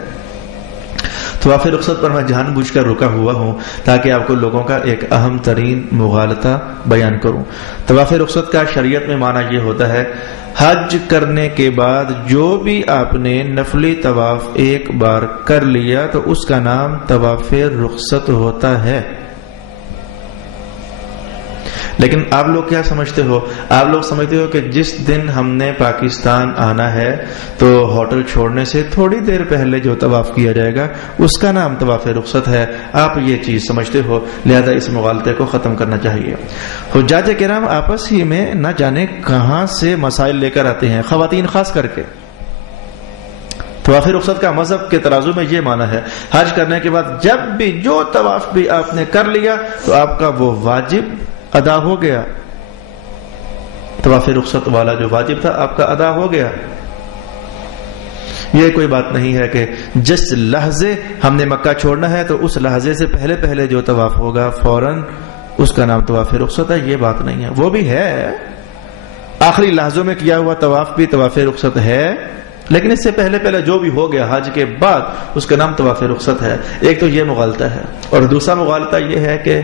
طواف رخصت پر میں جان بوجھ کر رکا ہوا ہوں تاکہ آپ کو لوگوں کا ایک اہم ترین مغالطہ بیان کروں. طواف رخصت کا شریعت میں معنی یہ ہوتا ہے، حج کرنے کے بعد جو بھی آپ نے نفلی طواف ایک بار کر لیا تو اس کا نام طواف رخصت ہوتا ہے. لیکن آپ لوگ کیا سمجھتے ہو؟ آپ لوگ سمجھتے ہو کہ جس دن ہم نے پاکستان آنا ہے تو ہوٹل چھوڑنے سے تھوڑی دیر پہلے جو طواف کیا جائے گا اس کا نام طواف رخصت ہے. آپ یہ چیز سمجھتے ہو، لہذا اس مغالطے کو ختم کرنا چاہیے. حجاج کرام آپس ہی میں نہ جانے کہاں سے مسائل لے کر آتے ہیں، خواتین خاص کر کے. طواف رخصت کا مذہب کے ترازو میں یہ معنی ہے، حج کرنے کے بعد جب بھی جو طواف بھی آپ نے کر لیا تو آپ کا وہ واجب ادا ہو گیا. طواف رخصت والا جو واجب تھا آپ کا ادا ہو گیا. یہ کوئی بات نہیں ہے کہ جس لحظے ہم نے مکہ چھوڑنا ہے تو اس لحظے سے پہلے پہلے جو طواف ہوگا فوراً اس کا نام طواف رخصت ہے. یہ بات نہیں ہے. وہ بھی ہے آخری لحظوں میں کیا ہوا طواف بھی طواف رخصت ہے, لیکن اس سے پہلے پہلے جو بھی ہو گیا حج کے بعد اس کا نام طواف رخصت ہے. ایک تو یہ مغالطہ ہے, اور دوسرا مغالطہ یہ ہے کہ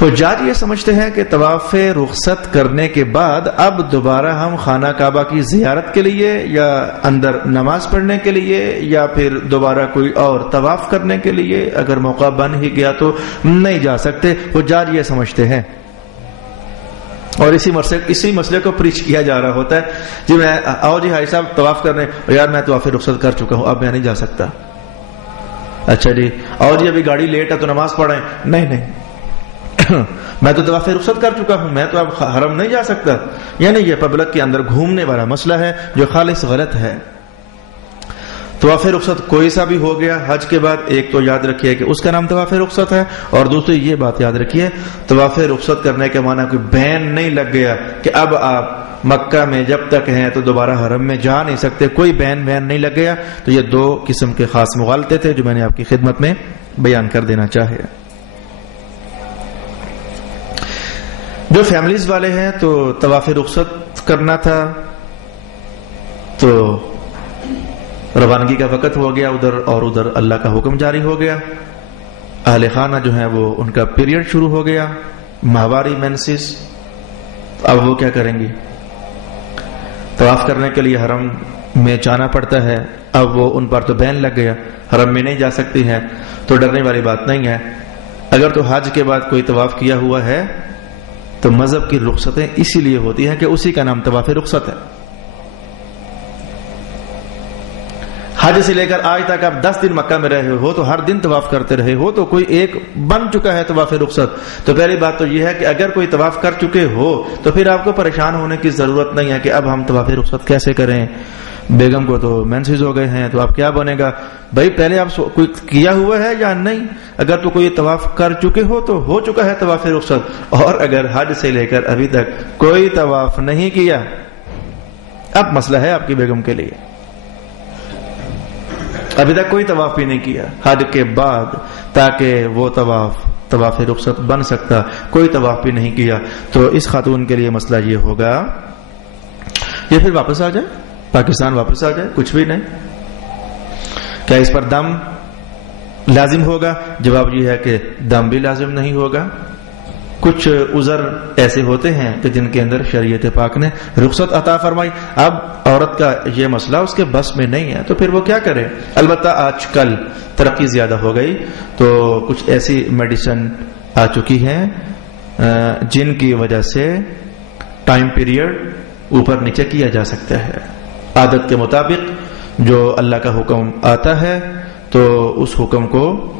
حجاج یہ سمجھتے ہیں کہ طواف رخصت کرنے کے بعد اب دوبارہ ہم خانہ کعبہ کی زیارت کے لیے یا اندر نماز پڑھنے کے لیے یا پھر دوبارہ کوئی اور طواف کرنے کے لیے اگر موقع بن ہی گیا تو نہیں جا سکتے. حجاج یہ سمجھتے ہیں, اور اسی مسئلے کو پریچ کیا جا رہا ہوتا ہے. جی میں آؤ جی حاجی صاحب طواف کرنے, یار میں طواف رخصت کر چکا ہوں اب میں نہیں جا سکتا. اچھا جی آؤ جی ابھی گاڑی لیٹ ہے تو نماز پڑھیں. نہیں میں تو طواف رخصت کر چکا ہوں, میں تو اب حرم نہیں جا سکتا. یعنی یہ پبلک کے اندر گھومنے والا مسئلہ ہے جو خالص غلط ہے. طواف رخصت کوئی سا بھی ہو گیا حج کے بعد, ایک تو یاد رکھیے کہ اس کا نام طواف رخصت ہے, اور دوسری یہ بات یاد رکھیے طواف رخصت کرنے کے معنی کوئی بین نہیں لگ گیا کہ اب آپ مکہ میں جب تک ہیں تو دوبارہ حرم میں جا نہیں سکتے. کوئی بین نہیں لگ گیا. تو یہ دو قسم کے خاص مغالطے تھے جو میں نے آپ کی خدمت میں بیان کر دینا چاہے. جو فیملیز والے ہیں تو طواف رخصت کرنا تھا تو روانگی کا وقت ہو گیا ادھر, اور ادھر اللہ کا حکم جاری ہو گیا. اہل خانہ جو ہیں وہ ان کا پیریڈ شروع ہو گیا, ماہواری مینسس. اب وہ کیا کریں گی؟ طواف کرنے کے لیے حرم میں جانا پڑتا ہے. اب وہ ان پر تو بین لگ گیا, حرم میں نہیں جا سکتی ہیں. تو ڈرنے والی بات نہیں ہے. اگر تو حج کے بعد کوئی طواف کیا ہوا ہے تو مذہب کی رخصتیں اسی لیے ہوتی ہیں کہ اسی کا نام طواف رخصت ہے. حج سے لے کر آج تک آپ 10 دن مکہ میں رہے ہو تو ہر دن طواف کرتے رہے ہو, تو کوئی ایک بن چکا ہے طواف رخصت. تو پہلی بات تو یہ ہے کہ اگر کوئی طواف کر چکے ہو تو پھر آپ کو پریشان ہونے کی ضرورت نہیں ہے کہ اب ہم طواف رخصت کیسے کریں. بیگم کو تو مینسز ہو گئے ہیں تو اب کیا بنے گا بھائی, پہلے آپ کوئی کیا ہوا ہے یا نہیں. اگر تو کوئی طواف کر چکے ہو تو ہو چکا ہے طواف رخصت, اور اگر حج سے لے کر ابھی تک کوئی طواف نہیں کیا, اب مسئلہ ہے آپ کی بیگم کے لیے. ابھی تک کوئی طواف بھی نہیں کیا حج کے بعد, تاکہ وہ طواف رخصت بن سکتا, کوئی طواف بھی نہیں کیا, تو اس خاتون کے لیے مسئلہ یہ ہوگا یہ پھر واپس آ جائے, پاکستان واپس آ جائے, کچھ بھی نہیں. کیا اس پر دم لازم ہوگا؟ جواب یہ ہے کہ دم بھی لازم نہیں ہوگا. کچھ عذر ایسے ہوتے ہیں کہ جن کے اندر شریعت پاک نے رخصت عطا فرمائی. اب عورت کا یہ مسئلہ اس کے بس میں نہیں ہے تو پھر وہ کیا کرے. البتہ آج کل ترقی زیادہ ہو گئی تو کچھ ایسی میڈیسن آ چکی ہیں جن کی وجہ سے ٹائم پیریڈ اوپر نیچے کیا جا سکتا ہے. عادت کے مطابق جو اللہ کا حکم آتا ہے تو اس حکم کو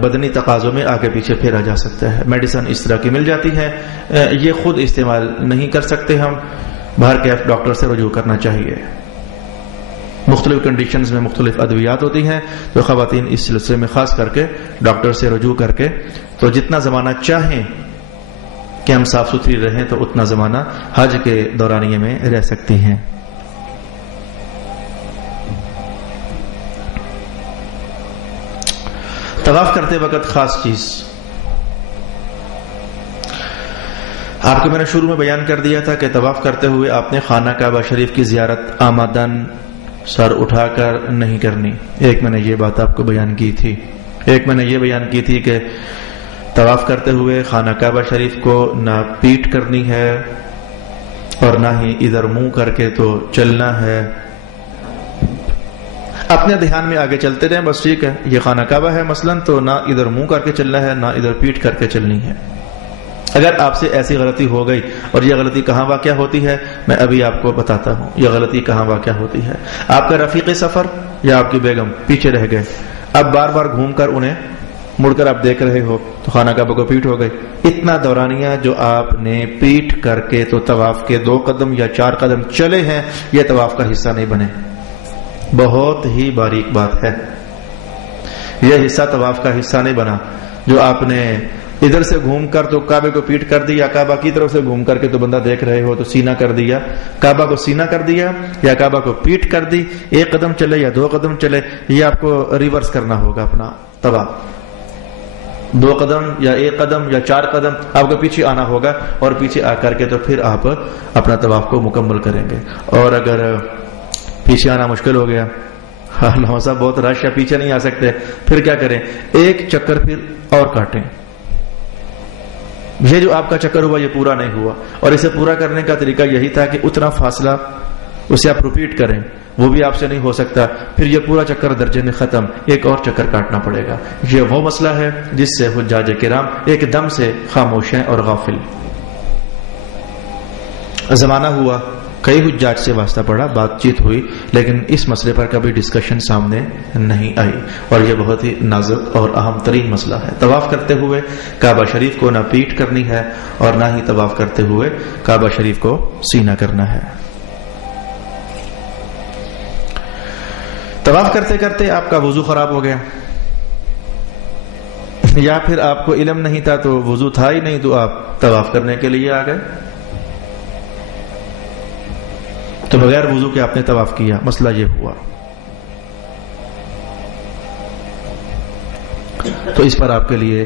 بدنی تقاضوں میں آگے پیچھے پھیرا جا سکتا ہے. میڈیسن اس طرح کی مل جاتی ہے, یہ خود استعمال نہیں کر سکتے ہم, باہر کے ڈاکٹر سے رجوع کرنا چاہیے. مختلف کنڈیشنز میں مختلف ادویات ہوتی ہیں, تو خواتین اس سلسلے میں خاص کر کے ڈاکٹر سے رجوع کر کے تو جتنا زمانہ چاہیں کہ ہم صاف ستھری رہیں تو اتنا زمانہ حج کے دورانیے میں رہ سکتی ہیں. طواف کرتے وقت خاص چیز آپ کو میں نے شروع میں بیان کر دیا تھا کہ طواف کرتے ہوئے آپ نے خانہ کعبہ شریف کی زیارت آمدن سر اٹھا کر نہیں کرنی. ایک میں نے یہ بات آپ کو بیان کی تھی. ایک میں نے یہ بیان کی تھی کہ طواف کرتے ہوئے خانہ کعبہ شریف کو نہ پیٹ کرنی ہے اور نہ ہی ادھر منہ کر کے تو چلنا ہے. اپنے دھیان میں آگے چلتے رہیں بس, ٹھیک ہے یہ خانہ کعبہ ہے مثلا, تو نہ ادھر منہ کر کے چلنا ہے نہ ادھر پیٹ کر کے چلنی ہے. اگر آپ سے ایسی غلطی ہو گئی, اور یہ غلطی کہاں واقع ہوتی ہے میں ابھی آپ کو بتاتا ہوں. یہ غلطی کہاں واقع ہوتی ہے, آپ کا رفیق سفر یا آپ کی بیگم پیچھے رہ گئے, اب بار بار گھوم کر انہیں مڑ کر آپ دیکھ رہے ہو تو خانہ کعبہ کو پیٹ ہو گئی. اتنا دورانیہ جو آپ نے پیٹ کر کے تو طواف کے 2 قدم یا 4 قدم چلے ہیں, یہ طواف کا حصہ نہیں بنے. بہت ہی باریک بات ہے, یہ حصہ طواف کا حصہ نہیں بنا. جو آپ نے ادھر سے گھوم کر تو کعبے کو پیٹ کر دیا، کعبہ کی طرف سے گھوم کر کے تو بندہ دیکھ رہے ہو تو سینہ کر دیا، کعبہ کو سینہ کر دیا یا کعبہ کو پیٹ کر دی، ایک قدم چلے یا 2 قدم چلے، یہ آپ کو ریورس کرنا ہوگا اپنا طواف، 2 قدم یا 1 قدم یا 4 قدم آپ کو پیچھے آنا ہوگا، اور پیچھے آ کر کے تو پھر آپ اپنا طواف کو مکمل کریں گے۔ اور اگر پیچھے آنا مشکل ہو گیا، علامہ صاحب بہت رش ہے پیچھے نہیں آ سکتے، پھر کیا کریں؟ ایک چکر پھر اور کاٹیں، یہ جو آپ کا چکر ہوا یہ پورا نہیں ہوا، اور اسے پورا کرنے کا طریقہ یہی تھا کہ اتنا فاصلہ اسے آپ ریپیٹ کریں، وہ بھی آپ سے نہیں ہو سکتا، پھر یہ پورا چکر درجے میں ختم، ایک اور چکر کاٹنا پڑے گا۔ یہ وہ مسئلہ ہے جس سے حجاج کرام ایک دم سے خاموش ہیں اور غافل۔ زمانہ ہوا، کئی حجاج سے واسطہ پڑا، بات چیت ہوئی، لیکن اس مسئلے پر کبھی ڈسکشن سامنے نہیں آئی، اور یہ بہت ہی نازک اور اہم ترین مسئلہ ہے۔ طواف کرتے ہوئے کعبہ شریف کو نہ پیٹ کرنی ہے، اور نہ ہی طواف کرتے ہوئے کعبہ شریف کو سینہ کرنا ہے۔ طواف کرتے کرتے آپ کا وضو خراب ہو گیا، یا پھر آپ کو علم نہیں تھا تو وضو تھا ہی نہیں تو آپ طواف کرنے کے لیے آ گئے، تو بغیر وضو کے آپ نے طواف کیا، مسئلہ یہ ہوا، تو اس پر آپ کے لیے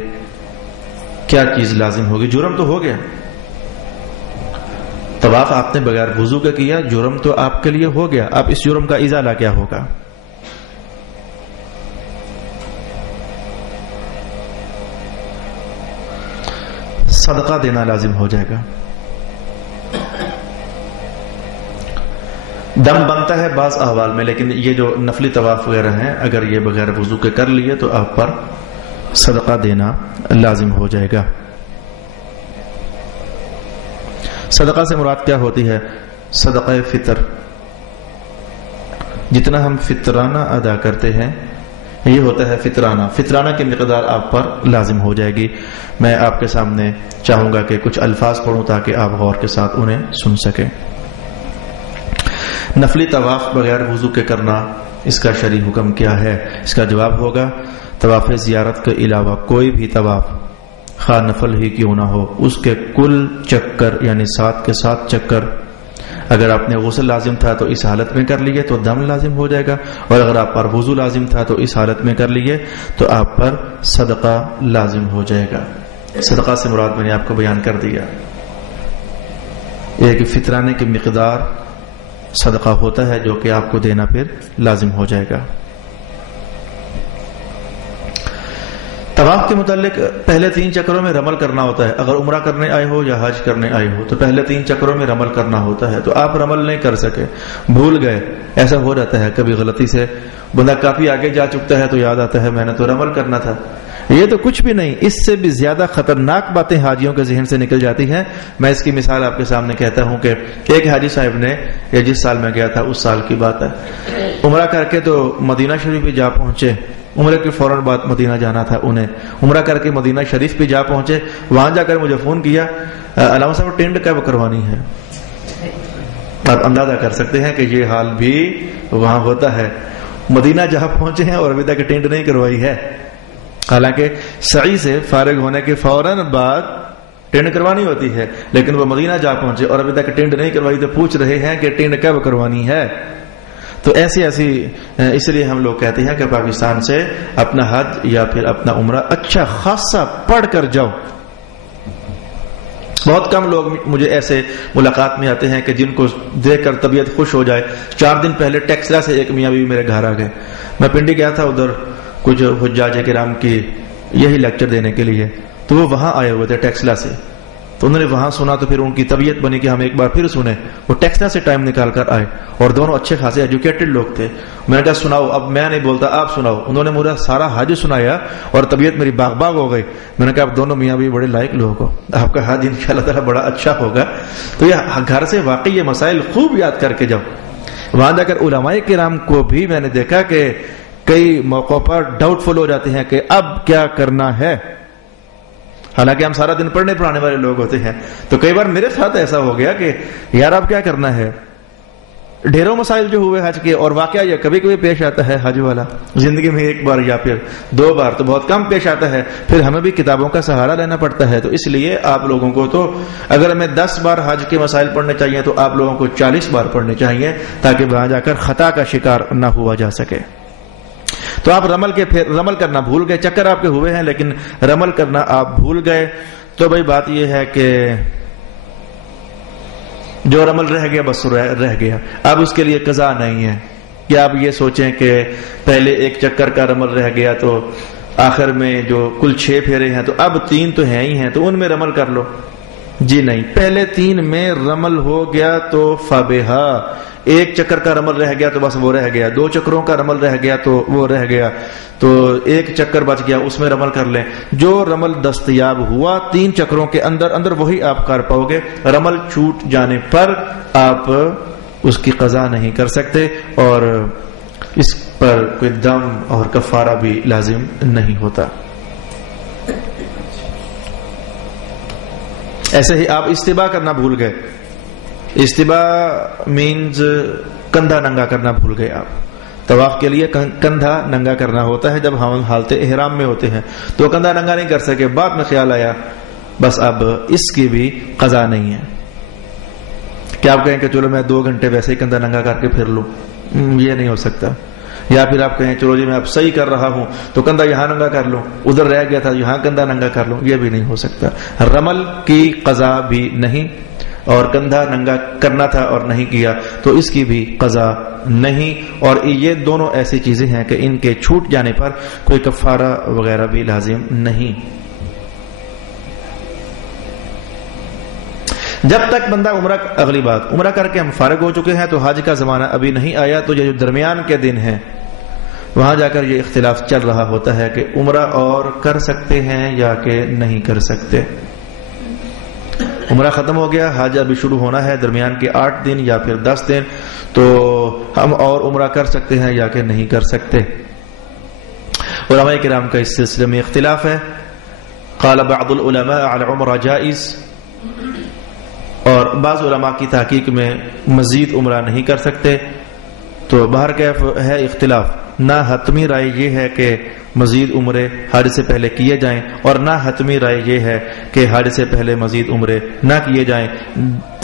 کیا چیز لازم ہوگی؟ جرم تو ہو گیا، طواف آپ نے بغیر وضو کے کیا، جرم تو آپ کے لیے ہو گیا، اب اس جرم کا ازالہ کیا ہوگا؟ صدقہ دینا لازم ہو جائے گا۔ دم بنتا ہے بعض احوال میں، لیکن یہ جو نفلی طواف وغیرہ ہیں اگر یہ بغیر وضو کے کر لیے تو آپ پر صدقہ دینا لازم ہو جائے گا۔ صدقہ سے مراد کیا ہوتی ہے؟ صدقہ فطر، جتنا ہم فطرانہ ادا کرتے ہیں یہ ہوتا ہے فطرانہ، فطرانہ کی مقدار آپ پر لازم ہو جائے گی۔ میں آپ کے سامنے چاہوں گا کہ کچھ الفاظ پڑھوں تاکہ آپ غور کے ساتھ انہیں سن سکیں۔ نفلی طواف بغیر وضو کے کرنا، اس کا شرعی حکم کیا ہے؟ اس کا جواب ہوگا طواف زیارت کے علاوہ کوئی بھی طواف خواہ نفل ہی کیوں نہ ہو، اس کے کل چکر یعنی 7 کے 7 چکر، اگر آپ نے غسل لازم تھا تو اس حالت میں کر لیے تو دم لازم ہو جائے گا، اور اگر آپ پر وضو لازم تھا تو اس حالت میں کر لیے تو آپ پر صدقہ لازم ہو جائے گا۔ صدقہ سے مراد میں نے آپ کو بیان کر دیا، ایک فطرانے کی مقدار صدقہ ہوتا ہے جو کہ آپ کو دینا پھر لازم ہو جائے گا۔ طواف کے متعلق پہلے 3 چکروں میں رمل کرنا ہوتا ہے، اگر عمرہ کرنے آئے ہو یا حج کرنے آئے ہو تو پہلے 3 چکروں میں رمل کرنا ہوتا ہے، تو آپ رمل نہیں کر سکے، بھول گئے، ایسا ہو جاتا ہے کبھی غلطی سے، بندہ کافی آگے جا چکتا ہے تو یاد آتا ہے میں نے تو رمل کرنا تھا۔ یہ تو کچھ بھی نہیں، اس سے بھی زیادہ خطرناک باتیں حاجیوں کے ذہن سے نکل جاتی ہیں۔ میں اس کی مثال آپ کے سامنے کہتا ہوں کہ ایک حاجی صاحب نے، یا جس سال میں گیا تھا اس سال کی بات ہے، عمرہ کر کے تو مدینہ شریف بھی جا پہنچے، عمرے کے فوراً بعد مدینہ جانا تھا انہیں، عمرہ کر کے مدینہ شریف بھی جا پہنچے، وہاں جا کر مجھے فون کیا علامہ صاحب ٹینٹ کب کروانی ہے؟ آپ اندازہ کر سکتے ہیں کہ یہ حال بھی وہاں ہوتا ہے، مدینہ جہاں پہنچے ہیں اور ابھی تک ٹینٹ نہیں کروائی ہے، حالانکہ سعی سے فارغ ہونے کے فوراً بعد ٹینٹ کروانی ہوتی ہے، لیکن وہ مدینہ جا پہنچے اور ابھی تک ٹینٹ نہیں کروائی تو پوچھ رہے ہیں کہ ٹینٹ کب کروانی ہے۔ تو ایسی اس لیے ہم لوگ کہتے ہیں کہ پاکستان سے اپنا حج یا پھر اپنا عمرہ اچھا خاصا پڑھ کر جاؤ۔ بہت کم لوگ مجھے ایسے ملاقات میں آتے ہیں کہ جن کو دیکھ کر طبیعت خوش ہو جائے۔ 4 دن پہلے ٹیکسلا سے ایک میاں بیوی میرے گھر آ گئے، میں پنڈی گیا تھا ادھر کچھ حجاج کرام کی یہی لیکچر دینے کے لیے، تو وہ وہاں آئے ہوئے تھے ٹیکسلا سے، تو انہوں نے وہاں سنا تو پھر ان کی طبیعت بنی کہ ہم ایک بار پھر سنیں، وہ ٹیکسلا سے ٹائم نکال کر آئے اور دونوں اچھے خاصے ایجوکیٹڈ لوگ تھے۔ میں نے کہا سناؤ، اب میں نہیں بولتا آپ سناؤ، انہوں نے مجھے سارا حج سنایا اور طبیعت میری باغ باغ ہو گئی۔ میں نے کہا اب دونوں میاں بھی بڑے لائق لوگ ہو، آپ کا حج انشاءاللہ تعالی بڑا اچھا ہوگا۔ تو یہ گھر سے واقعی یہ مسائل خوب یاد کر کے جاؤ۔ وہاں جا کر علماء کرام کو بھی میں نے دیکھا کہ کئی موقعوں پر ڈاؤٹ فل ہو جاتے ہیں کہ اب کیا کرنا ہے، حالانکہ ہم سارا دن پڑھنے پڑھانے والے لوگ ہوتے ہیں۔ تو کئی بار میرے ساتھ ایسا ہو گیا کہ یار اب کیا کرنا ہے، ڈھیروں مسائل جو ہوئے حج کے، اور واقعہ یہ کبھی کبھی پیش آتا ہے حج والا، زندگی میں ایک بار یا پھر 2 بار، تو بہت کم پیش آتا ہے، پھر ہمیں بھی کتابوں کا سہارا لینا پڑتا ہے. تو اس لیے آپ لوگوں کو تو اگر ہمیں 10 بار حج کے مسائل پڑھنے چاہیے تو آپ لوگوں کو 40 بار پڑھنے چاہیے، تاکہ وہاں جا کر خطا کا شکار نہ ہوا جا سکے. تو آپ رمل کرنا بھول گئے، چکر آپ کے ہوئے ہیں لیکن رمل کرنا آپ بھول گئے. تو بھائی بات یہ ہے کہ جو رمل رہ گیا بس رہ گیا، اب اس کے لیے قضا نہیں ہے کہ آپ یہ سوچیں کہ پہلے ایک چکر کا رمل رہ گیا تو آخر میں جو کل 6 پھیرے ہیں تو اب 3 تو ہیں ہی ہیں تو ان میں رمل کر لو. جی نہیں، پہلے 3 میں رمل ہو گیا تو فبہا، ایک چکر کا رمل رہ گیا تو بس وہ رہ گیا، 2 چکروں کا رمل رہ گیا تو وہ رہ گیا، تو 1 چکر بچ گیا اس میں رمل کر لیں. جو رمل دستیاب ہوا 3 چکروں کے اندر وہی آپ کر پاؤ گے. رمل چھوٹ جانے پر آپ اس کی قضا نہیں کر سکتے، اور اس پر کوئی دم اور کفارہ بھی لازم نہیں ہوتا. ایسے ہی آپ استباء کرنا بھول گئے. استباء مینز کندھا ننگا کرنا بھول گئے. آپ طواف کے لیے کندھا ننگا کرنا ہوتا ہے جب ہم حالت احرام میں ہوتے ہیں، تو کندھا ننگا نہیں کر سکے، بعد میں خیال آیا، بس اب اس کی بھی قضا نہیں ہے. کیا آپ کہیں کہ چلو میں 2 گھنٹے ویسے ہی کندھا ننگا کر کے پھر لوں؟ یہ نہیں ہو سکتا. یا پھر آپ کہیں چلو جی میں اب صحیح کر رہا ہوں تو کندھا یہاں ننگا کر لوں، ادھر رہ گیا تھا یہاں کندھا ننگا کر لوں، یہ بھی نہیں ہو سکتا. رمل کی قضا بھی نہیں، اور کندھا ننگا کرنا تھا اور نہیں کیا تو اس کی بھی قضا نہیں. اور یہ دونوں ایسی چیزیں ہیں کہ ان کے چھوٹ جانے پر کوئی کفارہ وغیرہ بھی لازم نہیں. جب تک بندہ اگلی بات عمرہ کر کے ہم فارغ ہو چکے ہیں تو حج کا زمانہ ابھی نہیں آیا، تو یہ جو درمیان کے دن ہیں وہاں جا کر یہ اختلاف چل رہا ہوتا ہے کہ عمرہ اور کر سکتے ہیں یا کہ نہیں کر سکتے. عمرہ ختم ہو گیا، حج ابھی شروع ہونا ہے، درمیان کے 8 دن یا پھر 10 دن، تو ہم اور عمرہ کر سکتے ہیں یا کہ نہیں کر سکتے. علماء کرام کا اس سلسلے میں اختلاف ہے. قال بعض العلماء العمرہ جائز، اور بعض علماء کی تحقیق میں مزید عمرہ نہیں کر سکتے. تو بہر کیف ہے اختلاف. نہ حتمی رائے یہ ہے کہ مزید عمرے حج سے پہلے کیے جائیں، اور نہ حتمی رائے یہ ہے کہ حج سے پہلے مزید عمرے نہ کیے جائیں.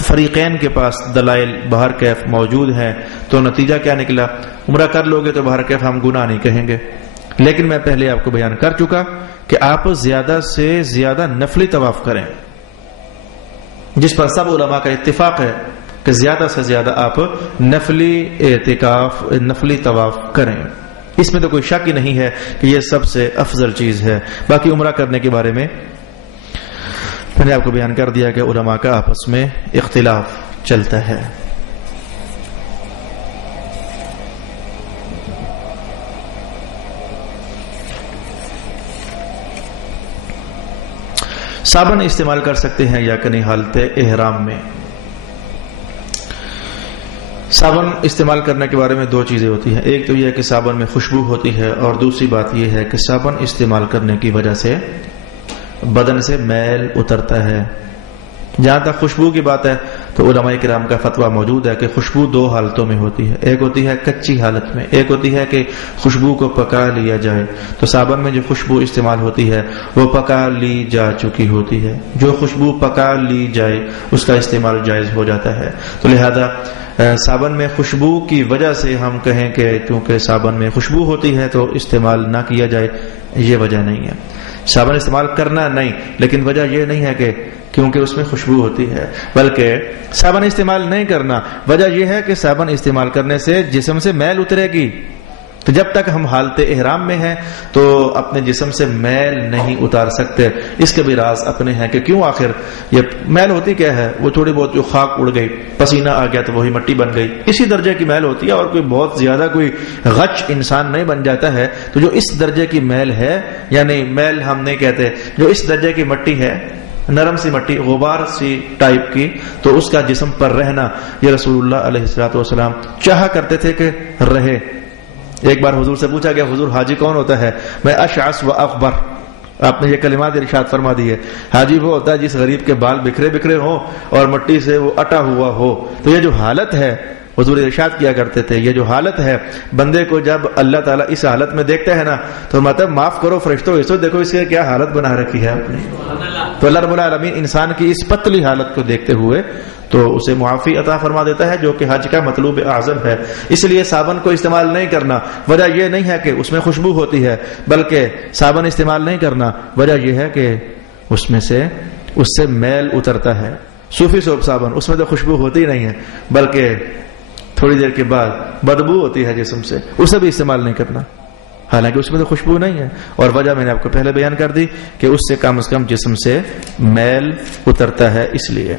فریقین کے پاس دلائل بہر کیف موجود ہیں. تو نتیجہ کیا نکلا؟ عمرہ کر لو گے تو بہر کیف ہم گناہ نہیں کہیں گے. لیکن میں پہلے آپ کو بیان کر چکا کہ آپ زیادہ سے زیادہ نفلی طواف کریں، جس پر سب علماء کا اتفاق ہے کہ زیادہ سے زیادہ آپ نفلی اعتکاف نفلی طواف کریں. اس میں تو کوئی شک ہی نہیں ہے کہ یہ سب سے افضل چیز ہے. باقی عمرہ کرنے کے بارے میں میں نے آپ کو بیان کر دیا کہ علماء کا آپس میں اختلاف چلتا ہے. صابن استعمال کر سکتے ہیں یا کہ نہیں حالت احرام میں؟ صابن استعمال کرنے کے بارے میں 2 چیزیں ہوتی ہیں. ایک تو یہ ہے کہ صابن میں خوشبو ہوتی ہے، اور دوسری بات یہ ہے کہ صابن استعمال کرنے کی وجہ سے بدن سے میل اترتا ہے. جہاں تک خوشبو کی بات ہے تو علماء کرام کا فتویٰ موجود ہے کہ خوشبو 2 حالتوں میں ہوتی ہے. ایک ہوتی ہے کچی حالت میں، ایک ہوتی ہے کہ خوشبو کو پکا لیا جائے. تو صابن میں جو خوشبو استعمال ہوتی ہے وہ پکا لی جا چکی ہوتی ہے. جو خوشبو پکا لی جائے اس کا استعمال جائز ہو جاتا ہے. تو لہذا صابن میں خوشبو کی وجہ سے ہم کہیں کہ کیونکہ صابن میں خوشبو ہوتی ہے تو استعمال نہ کیا جائے، یہ وجہ نہیں ہے. صابن استعمال کرنا نہیں، لیکن وجہ یہ نہیں ہے کہ کیونکہ اس میں خوشبو ہوتی ہے، بلکہ صابن استعمال نہیں کرنا وجہ یہ ہے کہ صابن استعمال کرنے سے جسم سے میل اترے گی. تو جب تک ہم حالت احرام میں ہیں تو اپنے جسم سے میل نہیں اتار سکتے. اس کے بھی راز اپنے ہیں کہ کیوں آخر یہ میل ہوتی کیا ہے؟ وہ تھوڑی بہت جو خاک اڑ گئی، پسینہ آ گیا تو وہی مٹی بن گئی، اسی درجے کی میل ہوتی ہے، اور کوئی بہت زیادہ کوئی غچ انسان نہیں بن جاتا ہے. تو جو اس درجے کی میل ہے، یعنی میل ہم نہیں کہتے، جو اس درجے کی مٹی ہے، نرم سی مٹی، غبار سی ٹائپ کی، تو اس کا جسم پر رہنا یہ رسول اللہ علیہ الصلوۃ والسلام چاہا کرتے تھے کہ رہے. ایک بار حضور سے پوچھا گیا حضور حاجی کون ہوتا ہے؟ میں اشعث و اغبر. آپ نے یہ کلمات ارشاد فرما دی ہے. حاجی وہ ہوتا ہے جس غریب کے بال بکھرے بکھرے ہوں اور مٹی سے وہ اٹا ہوا ہو. تو یہ جو حالت ہے حضور ارشاد کیا کرتے تھے یہ جو حالت ہے بندے کو جب اللہ تعالیٰ اس حالت میں دیکھتا ہے نا تو مطلب معاف کرو فرشتوں اسو دیکھو اس کی کیا حالت بنا رکھی ہے آپ نے. تو اللہ رب العالمین انسان کی اس پتلی حالت کو دیکھتے ہوئے تو اسے معافی عطا فرما دیتا ہے جو کہ حج کا مطلوب اعظم ہے. اس لیے صابن کو استعمال نہیں کرنا وجہ یہ نہیں ہے کہ اس میں خوشبو ہوتی ہے بلکہ صابن استعمال نہیں کرنا وجہ یہ ہے کہ اس سے میل اترتا ہے. صوفی سوپ صابن اس میں تو خوشبو ہوتی نہیں ہے بلکہ تھوڑی دیر کے بعد بدبو ہوتی ہے جسم سے, اسے بھی استعمال نہیں کرنا حالانکہ اس میں تو خوشبو نہیں ہے. اور وجہ میں نے آپ کو پہلے بیان کر دی کہ اس سے کم از کم جسم سے میل اترتا ہے. اس لیے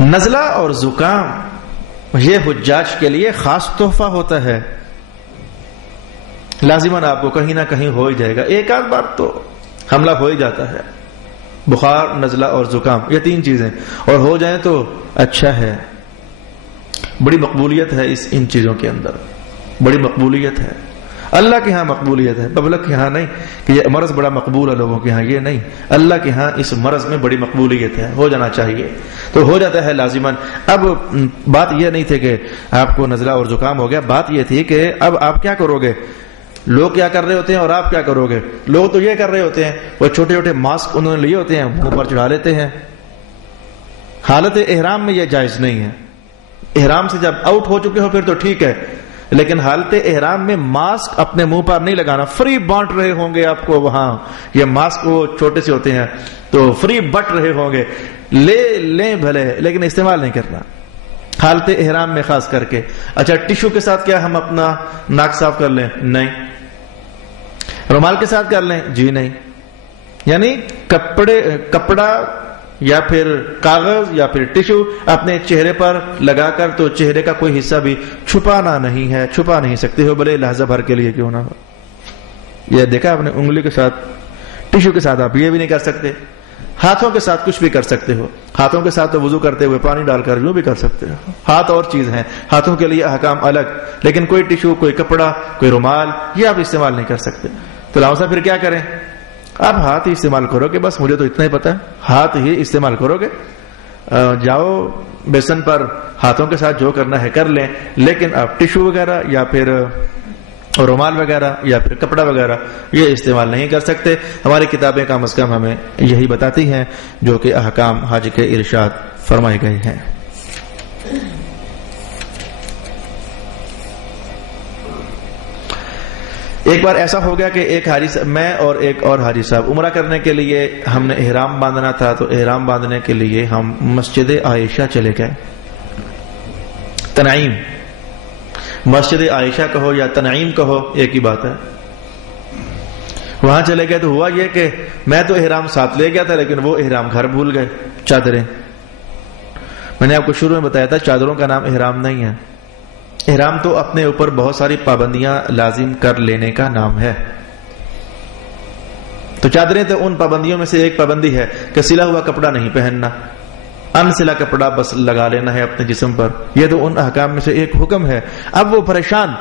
نزلہ اور زکام یہ حجاج کے لیے خاص تحفہ ہوتا ہے. لازماً آپ کو کہیں نہ کہیں ہو ہی جائے گا, ایک آدھ بار تو حملہ ہو ہی جاتا ہے. بخار, نزلہ اور زکام یہ تین چیزیں اور ہو جائیں تو اچھا ہے. بڑی مقبولیت ہے ان چیزوں کے اندر, بڑی مقبولیت ہے. اللہ کے ہاں مقبولیت ہے, پبلک کے ہاں نہیں کہ یہ مرض بڑا مقبول ہے لوگوں کے ہاں, یہ نہیں. اللہ کے ہاں اس مرض میں بڑی مقبولیت ہے, ہو جانا چاہیے تو ہو جاتا ہے لازماً. اب بات یہ نہیں تھی کہ آپ کو نزلہ اور زکام ہو گیا, بات یہ تھی کہ اب آپ کیا کرو گے. لوگ کیا کر رہے ہوتے ہیں اور آپ کیا کرو گے. لوگ تو یہ کر رہے ہوتے ہیں وہ چھوٹے چھوٹے ماسک انہوں نے لیے ہوتے ہیں منہ پر چڑھا لیتے ہیں. حالت احرام میں یہ جائز نہیں ہے. احرام سے جب آؤٹ ہو چکے ہو پھر تو ٹھیک ہے, لیکن حالت احرام میں ماسک اپنے منہ پر نہیں لگانا. فری بانٹ رہے ہوں گے آپ کو وہاں, یہ ماسک وہ چھوٹے سے ہوتے ہیں تو فری بٹ رہے ہوں گے, لیں بھلے لیکن استعمال نہیں کرنا حالت احرام میں خاص کر کے. اچھا ٹشو کے ساتھ کیا ہم اپنا ناک صاف کر لیں؟ نہیں. رومال کے ساتھ کر لیں؟ جی نہیں. یعنی کپڑا یا پھر کاغذ یا پھر ٹشو اپنے چہرے پر لگا کر تو چہرے کا کوئی حصہ بھی چھپانا نہیں ہے, چھپا نہیں سکتے ہو بھلے لہجہ بھر کے لیے کیوں نہ ہو. یہ دیکھا آپ نے انگلی کے ساتھ, ٹشو کے ساتھ آپ یہ بھی نہیں کر سکتے. ہاتھوں کے ساتھ کچھ بھی کر سکتے ہو, ہاتھوں کے ساتھ تو وضو کرتے ہوئے پانی ڈال کر یوں بھی کر سکتے ہو. ہاتھ اور چیز ہیں, ہاتھوں کے لیے احکام الگ, لیکن کوئی ٹشو, کوئی کپڑا, کوئی رومال یہ آپ استعمال نہیں کر سکتے. تو لہٰذا پھر کیا کریں, آپ ہاتھ ہی استعمال کرو گے. بس مجھے تو اتنا ہی پتا ہے, ہاتھ ہی استعمال کرو گے. جاؤ بیسن پر ہاتھوں کے ساتھ جو کرنا ہے کر لیں, لیکن آپ ٹشو وغیرہ یا پھر رومال وغیرہ یا پھر کپڑا وغیرہ یہ استعمال نہیں کر سکتے. ہماری کتابیں کم از کم ہمیں یہی بتاتی ہیں جو کہ احکام حج کے ارشاد فرمائے گئے ہیں. ایک بار ایسا ہو گیا کہ ایک حاجی صاحب, میں اور ایک اور حاجی صاحب عمرہ کرنے کے لیے ہم نے احرام باندھنا تھا, تو احرام باندھنے کے لیے ہم مسجد عائشہ چلے گئے. تنعیم, مسجد عائشہ کہو یا تنعیم کہو ایک ہی بات ہے. وہاں چلے گئے تو ہوا یہ کہ میں تو احرام ساتھ لے گیا تھا لیکن وہ احرام گھر بھول گئے. چادریں, میں نے آپ کو شروع میں بتایا تھا چادروں کا نام احرام نہیں ہے. احرام تو اپنے اوپر بہت ساری پابندیاں لازم کر لینے کا نام ہے. تو چادریں تو ان پابندیوں میں سے ایک پابندی ہے کہ سلا ہوا کپڑا نہیں پہننا, ان سلا کپڑا بس لگا لینا ہے اپنے جسم پر. یہ تو ان احکام میں سے ایک حکم ہے. اب وہ پریشان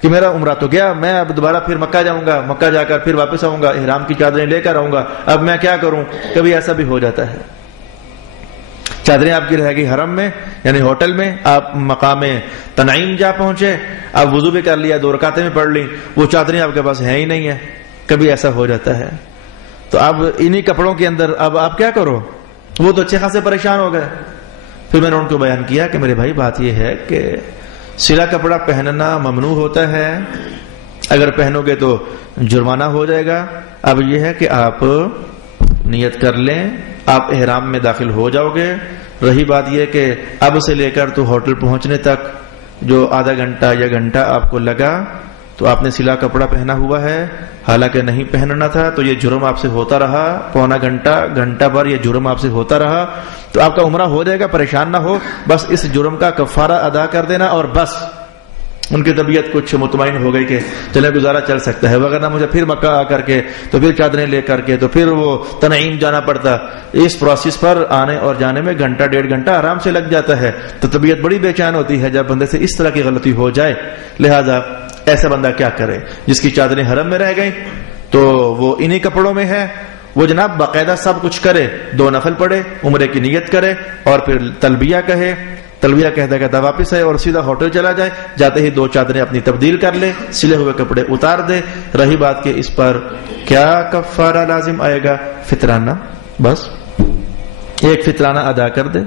کہ میرا عمرہ تو گیا, میں اب دوبارہ پھر مکہ جاؤں گا, مکہ جا کر پھر واپس آؤں گا, احرام کی چادریں لے کر آؤں گا, اب میں کیا کروں. کبھی ایسا بھی ہو جاتا ہے چادریں آپ کی رہ گئی حرم میں یعنی ہوٹل میں, آپ مقام تنعیم جا پہنچے, اب وضو بھی کر لیا, 2 رکعتیں بھی پڑھ لی, وہ چادریں آپ کے پاس ہیں ہی نہیں ہے. کبھی ایسا ہو جاتا ہے. تو اب انہی کپڑوں کے اندر اب آپ کیا کرو. وہ تو اچھے خاصے پریشان ہو گئے. پھر میں نے ان کو بیان کیا کہ میرے بھائی بات یہ ہے کہ سلا کپڑا پہننا ممنوع ہوتا ہے, اگر پہنو گے تو جرمانہ ہو جائے گا. اب یہ ہے کہ آپ نیت کر لیں, آپ احرام میں داخل ہو جاؤ گے. رہی بات یہ کہ اب سے لے کر تو ہوٹل پہنچنے تک جو آدھا گھنٹہ یا گھنٹہ آپ کو لگا تو آپ نے سلا کپڑا پہنا ہوا ہے, حالانکہ نہیں پہننا تھا, تو یہ جرم آپ سے ہوتا رہا. پونا گھنٹہ بھر یہ جرم آپ سے ہوتا رہا. تو آپ کا عمرہ ہو جائے گا, پریشان نہ ہو, بس اس جرم کا کفارہ ادا کر دینا اور بس. ان کی طبیعت کچھ مطمئن ہو گئی کہ چلے گزارا چل سکتا ہے, وغیرہ مجھے پھر مکہ آ کر کے تو پھر چادریں لے کر کے تو پھر وہ تنعیم جانا پڑتا. اس پروسیس پر آنے اور جانے میں گھنٹہ 1.5 گھنٹہ آرام سے لگ جاتا ہے. تو طبیعت بڑی بے چین ہوتی ہے جب بندے سے اس طرح کی غلطی ہو جائے. لہذا ایسا بندہ کیا کرے, جس کی چادریں حرم میں رہ گئیں تو وہ انہی کپڑوں میں ہے, وہ جناب باقاعدہ سب کچھ کرے، 2 نفل پڑھے، عمرے کی نیت کرے اور پھر تلبیہ کہے، تلبیہ کہتا کہتا واپس آئے اور سیدھا ہوٹل چلا جائے، جاتے ہی 2 چادریں اپنی تبدیل کر لے، سلے ہوئے کپڑے اتار دے. رہی بات کہ اس پر کیا کفارہ لازم آئے گا؟ فطرانہ، بس ایک فطرانہ ادا کر دے.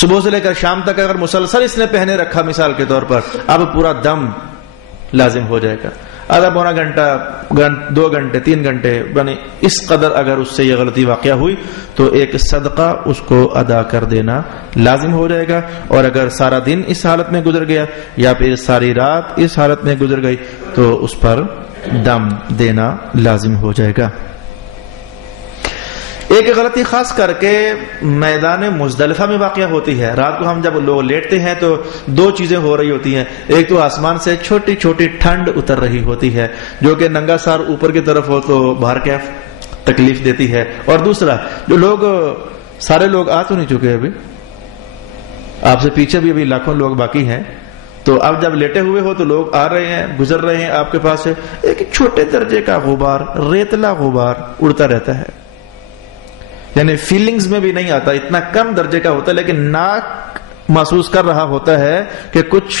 صبح سے لے کر شام تک اگر مسلسل اس نے پہنے رکھا مثال کے طور پر، اب پورا دم لازم ہو جائے گا. آدھا پونا گھنٹہ، 2 گھنٹے، 3 گھنٹے، یعنی اس قدر اگر اس سے یہ غلطی واقع ہوئی تو ایک صدقہ اس کو ادا کر دینا لازم ہو جائے گا. اور اگر سارا دن اس حالت میں گزر گیا یا پھر ساری رات اس حالت میں گزر گئی تو اس پر دم دینا لازم ہو جائے گا. ایک غلطی خاص کر کے میدان مزدلفہ میں واقع ہوتی ہے. رات کو ہم جب لوگ لیٹتے ہیں تو 2 چیزیں ہو رہی ہوتی ہیں. ایک تو آسمان سے چھوٹی چھوٹی ٹھنڈ اتر رہی ہوتی ہے جو کہ ننگا سار اوپر کی طرف ہو تو باہر کیف تکلیف دیتی ہے. اور دوسرا جو لوگ، سارے لوگ آ تو نہیں چکے ابھی، آپ سے پیچھے بھی ابھی لاکھوں لوگ باقی ہیں، تو اب جب لیٹے ہوئے ہو تو لوگ آ رہے ہیں، گزر رہے ہیں آپ کے پاس سے، ایک چھوٹے درجے کا غبار، ریتلا غبار اڑتا رہتا ہے. یعنی فیلنگز میں بھی نہیں آتا، اتنا کم درجے کا ہوتا ہے، لیکن ناک محسوس کر رہا ہوتا ہے کہ کچھ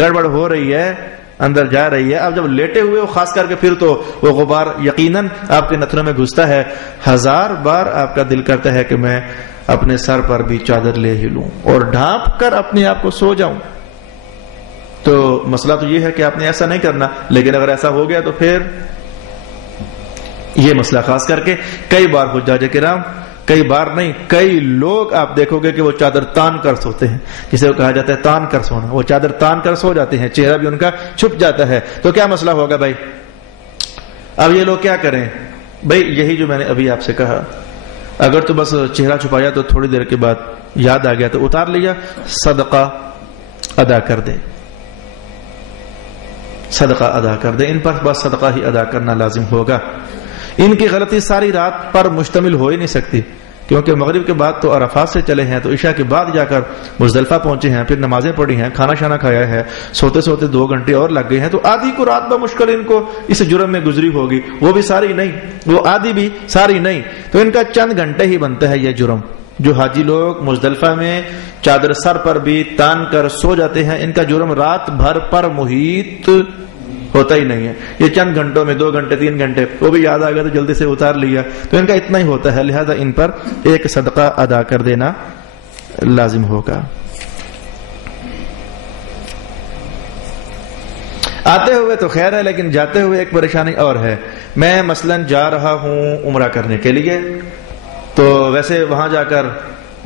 گڑبڑ ہو رہی ہے، اندر جا رہی ہے. اب جب لیٹے ہوئے ہو خاص کر کے پھر تو وہ غبار یقیناً آپ کے نتھنوں میں گھستا ہے. 1000 بار آپ کا دل کرتا ہے کہ میں اپنے سر پر بھی چادر لے ہی لوں اور ڈھانپ کر اپنے آپ کو سو جاؤں. تو مسئلہ تو یہ ہے کہ آپ نے ایسا نہیں کرنا، لیکن اگر ایسا ہو گیا تو پھر یہ مسئلہ خاص کر کے کئی بار حجاج کرام، کئی بار نہیں کئی لوگ آپ دیکھو گے کہ وہ چادر تان کر سوتے ہیں، جسے وہ کہا جاتا ہے تان کر سونا. وہ چادر تان کر سو جاتے ہیں، چہرہ بھی ان کا چھپ جاتا ہے. تو کیا مسئلہ ہوگا بھائی؟ اب یہ لوگ کیا کریں بھائی؟ یہی جو میں نے ابھی آپ سے کہا، اگر تو بس چہرہ چھپایا تو تھوڑی دیر کے بعد یاد آ گیا تو اتار لیا، صدقہ ادا کر دے، صدقہ ادا کر دے. ان پر بس صدقہ ہی ادا کرنا لازم ہوگا. ان کی غلطی ساری رات پر مشتمل ہو ہی نہیں سکتی، کیونکہ مغرب کے بعد تو عرفات سے چلے ہیں، تو عشاء کے بعد جا کر مزدلفہ پہنچے ہیں، پھر نمازیں پڑھی ہیں، کھانا شانا کھایا ہے، سوتے سوتے 2 گھنٹے اور لگ گئے ہیں، تو آدھی کو رات بمشکل ان کو اس جرم میں گزری ہوگی. وہ بھی ساری نہیں، وہ آدھی بھی ساری نہیں، تو ان کا چند گھنٹے ہی بنتا ہے یہ جرم. جو حاجی لوگ مزدلفہ میں چادر سر پر بھی تان کر سو جاتے ہیں، ان کا جرم رات بھر پر محیط ہوتا ہی نہیں ہے. یہ چند گھنٹوں میں 2 گھنٹے 3 گھنٹے، وہ بھی یاد آ گیا تو جلدی سے اتار لیا، تو ان کا اتنا ہی ہوتا ہے. لہذا ان پر ایک صدقہ ادا کر دینا لازم ہوگا. آتے ہوئے تو خیر ہے، لیکن جاتے ہوئے ایک پریشانی اور ہے. میں مثلا جا رہا ہوں عمرہ کرنے کے لیے، تو ویسے وہاں جا کر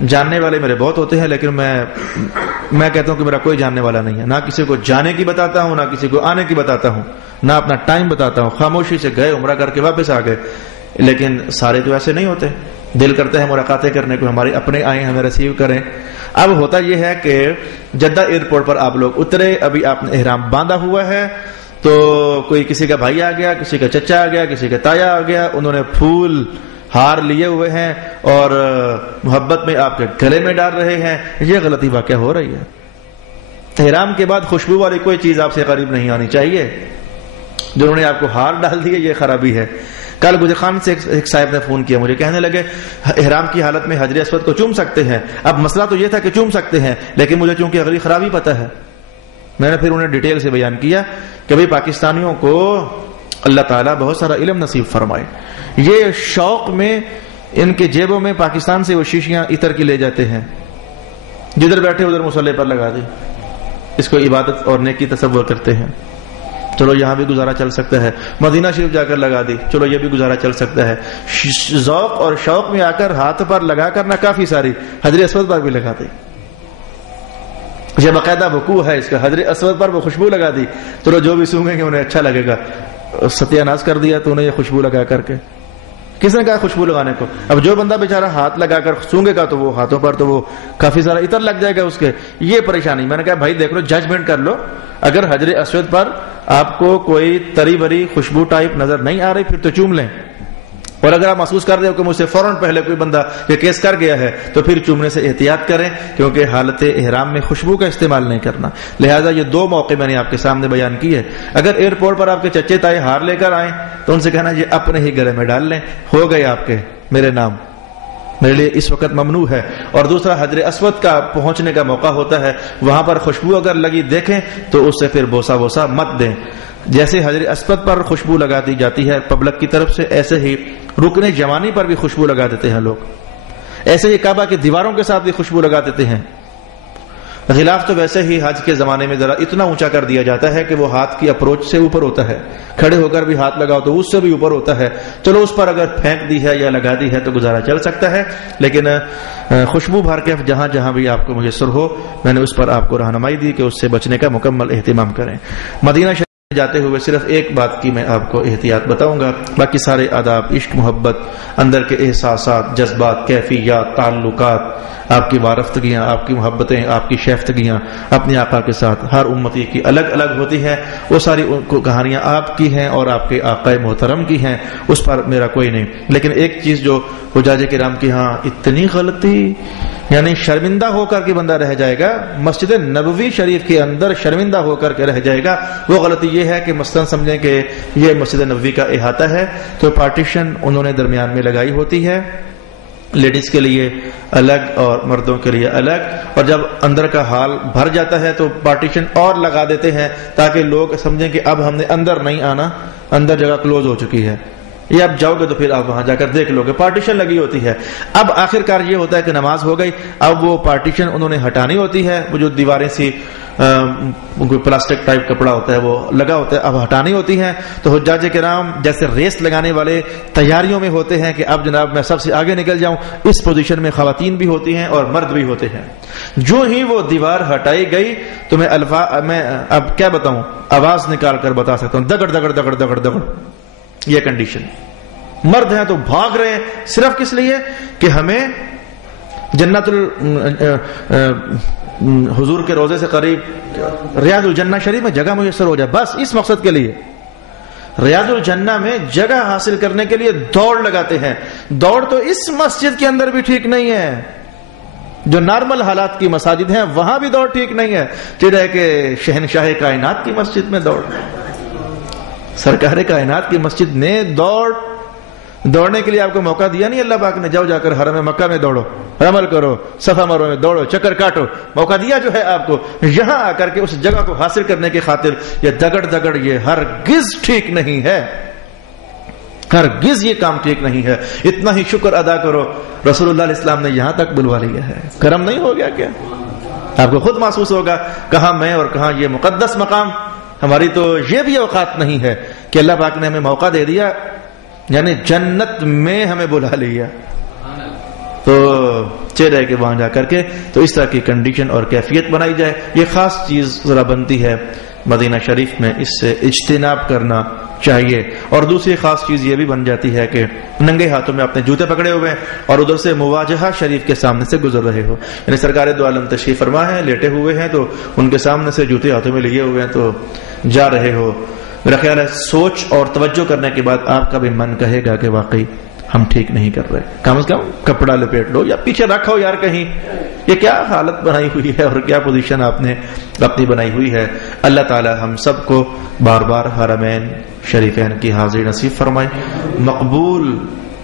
جاننے والے میرے بہت ہوتے ہیں، لیکن میں کہتا ہوں کہ میرا کوئی جاننے والا نہیں ہے. نہ کسی کو جانے کی بتاتا ہوں، نہ کسی کو آنے کی بتاتا ہوں، نہ اپنا ٹائم بتاتا ہوں. خاموشی سے گئے، عمرہ کر کے واپس آ گئے. لیکن سارے تو ایسے نہیں ہوتے، دل کرتا ہے ملاقاتیں کرنے کو، ہمارے اپنے آئیں ہمیں ریسیو کریں. اب ہوتا یہ ہے کہ جدہ ایئرپورٹ پر آپ لوگ اترے، ابھی آپ نے احرام باندھا ہوا ہے، تو کوئی کسی کا بھائی آ گیا، کسی کا چچا آ گیا، کسی کا تایا آ گیا، انہوں نے پھول ہار لیے ہوئے ہیں اور محبت میں آپ کے گلے میں ڈال رہے ہیں. یہ غلطی واقع ہو رہی ہے. احرام کے بعد خوشبو والی کوئی چیز آپ سے قریب نہیں آنی چاہیے. جنہوں نے آپ کو ہار ڈال دیے یہ خرابی ہے. کل گجر خان سے ایک صاحب نے فون کیا، مجھے کہنے لگے احرام کی حالت میں حجر اسود کو چوم سکتے ہیں. اب مسئلہ تو یہ تھا کہ چوم سکتے ہیں، لیکن مجھے چونکہ اگلی خرابی پتہ ہے. میں نے پھر انہیں ڈیٹیل سے بیان کیا کہ بھئی پاکستانیوں کو اللہ تعالیٰ بہت سارا علم نصیب فرمائے. یہ شوق میں ان کے جیبوں میں پاکستان سے وہ شیشیاں عطر کی لے جاتے ہیں، جدھر بیٹھے ادھر مصلی پر لگا دی، اس کو عبادت اور نیکی تصور کرتے ہیں. چلو یہاں بھی گزارا چل سکتا ہے. مدینہ شریف جا کر لگا دی، چلو یہ بھی گزارا چل سکتا ہے. ذوق اور شوق میں آ کر ہاتھ پر لگا کر نہ کافی ساری حجر اسود پر بھی لگا دی. یہ باقاعدہ وقوع ہے اس کا. حجر اسود پر وہ خوشبو لگا دی، چلو جو بھی سونگیں گے انہیں اچھا لگے گا. ستیہ ناز کر دیا تو انہیں یہ خوشبو لگا کر کے. کس نے کہا خوشبو لگانے کو؟ اب جو بندہ بیچارہ ہاتھ لگا کر سونگے گا تو وہ ہاتھوں پر تو وہ کافی سارا عطر لگ جائے گا اس کے. یہ پریشانی. میں نے کہا بھائی دیکھ لو، ججمنٹ کر لو. اگر حجر اسود پر آپ کو کوئی تری بری خوشبو ٹائپ نظر نہیں آ رہی پھر تو چوم لیں. اور اگر آپ محسوس کر رہے ہو کہ مجھ سے فوراً پہلے کوئی بندہ یہ کیس کر گیا ہے تو پھر چومنے سے احتیاط کریں، کیونکہ حالت احرام میں خوشبو کا استعمال نہیں کرنا۔ لہٰذا یہ دو موقع میں نے آپ کے سامنے بیان کیے۔ اگر ایئرپورٹ پر آپ کے چچے تائے ہار لے کر آئیں تو ان سے کہنا یہ اپنے ہی گلے میں ڈال لیں، ہو گئے آپ کے میرے نام، میرے لیے اس وقت ممنوع ہے۔ اور دوسرا حجر اسود کا پہنچنے کا موقع ہوتا ہے، وہاں پر خوشبو اگر لگی دیکھیں تو اس سے پھر بوسا بوسا مت دیں۔ جیسے حجر اسود پر خوشبو لگا دی جاتی ہے پبلک کی طرف سے، ایسے ہی رکن یمانی پر بھی خوشبو لگا دیتے ہیں لوگ، ایسے ہی کعبہ کی دیواروں کے ساتھ بھی خوشبو لگا دیتے ہیں۔ غلاف تو ویسے ہی حج کے زمانے میں ذرا اتنا اونچا کر دیا جاتا ہے کہ وہ ہاتھ کی اپروچ سے اوپر ہوتا ہے، کھڑے ہو کر بھی ہاتھ لگاؤ تو اس سے بھی اوپر ہوتا ہے۔ چلو اس پر اگر پھینک دی ہے یا لگا دی ہے تو گزارا چل سکتا ہے، لیکن خوشبو بھر کے جہاں جہاں بھی آپ کو میسر ہو، میں نے اس پر آپ کو رہنمائی دی کہ اس سے بچنے کا مکمل اہتمام کریں۔ مدینہ شریف جاتے ہوئے صرف ایک بات کی میں آپ کو احتیاط بتاؤں گا، باقی سارے آداب، عشق، محبت، اندر کے احساسات، جذبات، کیفیات، تعلقات، آپ کی وارفتگیاں، آپ کی محبتیں، آپ کی شیفتگیاں اپنے آقا کے ساتھ ہر امتی کی الگ الگ ہوتی ہیں، وہ ساری کہانیاں آپ کی ہیں اور آپ کے آقا محترم کی ہیں، اس پر میرا کوئی نہیں۔ لیکن ایک چیز جو حجاج کرام کی ہاں اتنی غلطی، یعنی شرمندہ ہو کر کے بندہ رہ جائے گا، مسجد نبوی شریف کے اندر شرمندہ ہو کر کے رہ جائے گا، وہ غلطی یہ ہے کہ مثلا سمجھیں کہ یہ مسجد نبوی کا احاطہ ہے تو پارٹیشن انہوں نے درمیان میں لگائی ہوتی ہے، لیڈیز کے لیے الگ اور مردوں کے لیے الگ، اور جب اندر کا حال بھر جاتا ہے تو پارٹیشن اور لگا دیتے ہیں تاکہ لوگ سمجھیں کہ اب ہم نے اندر نہیں آنا، اندر جگہ کلوز ہو چکی ہے، یہ اب جاؤ گے تو پھر آپ وہاں جا کر دیکھ لو گے، پارٹیشن لگی ہوتی ہے۔ اب آخر کار یہ ہوتا ہے کہ نماز ہو گئی، اب وہ پارٹیشن انہوں نے ہٹانی ہوتی ہے، وہ جو دیواریں سی کوئی پلاسٹک ٹائپ کپڑا ہوتا ہے وہ لگا ہوتا ہے، اب ہٹانی ہوتی ہیں، تو حجاج کرام جیسے ریس لگانے والے تیاریوں میں ہوتے ہیں کہ اب جناب میں سب سے آگے نکل جاؤں، اس پوزیشن میں خواتین بھی ہوتی ہیں اور مرد بھی ہوتے ہیں۔ جو ہی وہ دیوار ہٹائی گئی تو میں اب کیا بتاؤں، آواز نکال کر بتا سکتا ہوں، دگڑ دگڑ دگڑ دگڑ دگڑ، یہ کنڈیشن۔ مرد ہیں تو بھاگ رہے ہیں، صرف کس لیے کہ ہمیں جنت حضور کے روزے سے قریب ریاض الجنہ شریف میں جگہ میسر ہو جائے، بس اس مقصد کے لیے ریاض الجنہ میں جگہ حاصل کرنے کے لیے دوڑ لگاتے ہیں۔ دوڑ تو اس مسجد کے اندر بھی ٹھیک نہیں ہے، جو نارمل حالات کی مساجد ہیں وہاں بھی دوڑ ٹھیک نہیں ہے، چاہے کہ شہنشاہ کائنات کی مسجد میں دوڑ، سرکار کائنات کی مسجد نے دوڑنے کے لیے آپ کو موقع دیا نہیں اللہ پاک نے، جاؤ جا کر حرم مکہ میں دوڑو، عمل کرو، صفا مروہ میں دوڑو، چکر کاٹو، موقع دیا جو ہے آپ کو، یہاں آ کر کے اس جگہ کو حاصل کرنے کی خاطر یہ دگڑ دگڑ، یہ ہرگز ٹھیک نہیں ہے، ہرگز یہ کام ٹھیک نہیں ہے۔ اتنا ہی شکر ادا کرو رسول اللہ علیہ السلام نے یہاں تک بلوا لیا ہے، کرم نہیں ہو گیا کیا؟ آپ کو خود محسوس ہوگا کہاں میں اور کہاں یہ مقدس مقام، ہماری تو یہ بھی اوقات نہیں ہے کہ اللہ پاک نے ہمیں موقع دے دیا، یعنی جنت میں ہمیں بلا لیا، تو چہرے کے وہاں جا کر کے تو اس طرح کی کنڈیشن اور کیفیت بنائی جائے۔ یہ خاص چیز ذرا بنتی ہے مدینہ شریف میں، اس سے اجتناب کرنا چاہیے۔ اور دوسری خاص چیز یہ بھی بن جاتی ہے کہ ننگے ہاتھوں میں اپنے جوتے پکڑے ہوئے ہیں اور ادھر سے مواجہہ شریف کے سامنے سے گزر رہے ہو، یعنی سرکار دو عالم تشریف فرما ہے، لیٹے ہوئے ہیں تو ان کے سامنے سے جوتے ہاتھوں میں لیے ہوئے ہیں تو جا رہے ہو، میرا خیال ہے سوچ اور توجہ کرنے کے بعد آپ کا بھی من کہے گا کہ واقعی ہم ٹھیک نہیں کر رہے، کم از کم کپڑا لپیٹ لو یا پیچھے رکھو یار کہیں، یہ کیا حالت بنائی ہوئی ہے اور کیا پوزیشن آپ نے اپنی بنائی ہوئی ہے۔ اللہ تعالی ہم سب کو بار بار حرمین شریفین کی حاضری نصیب فرمائے، مقبول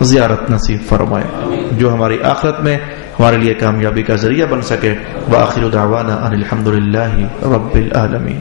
زیارت نصیب فرمائے، جو ہماری آخرت میں ہمارے لیے کامیابی کا ذریعہ بن سکے۔ وآخر دعوانا ان الحمدللہ رب العالمین۔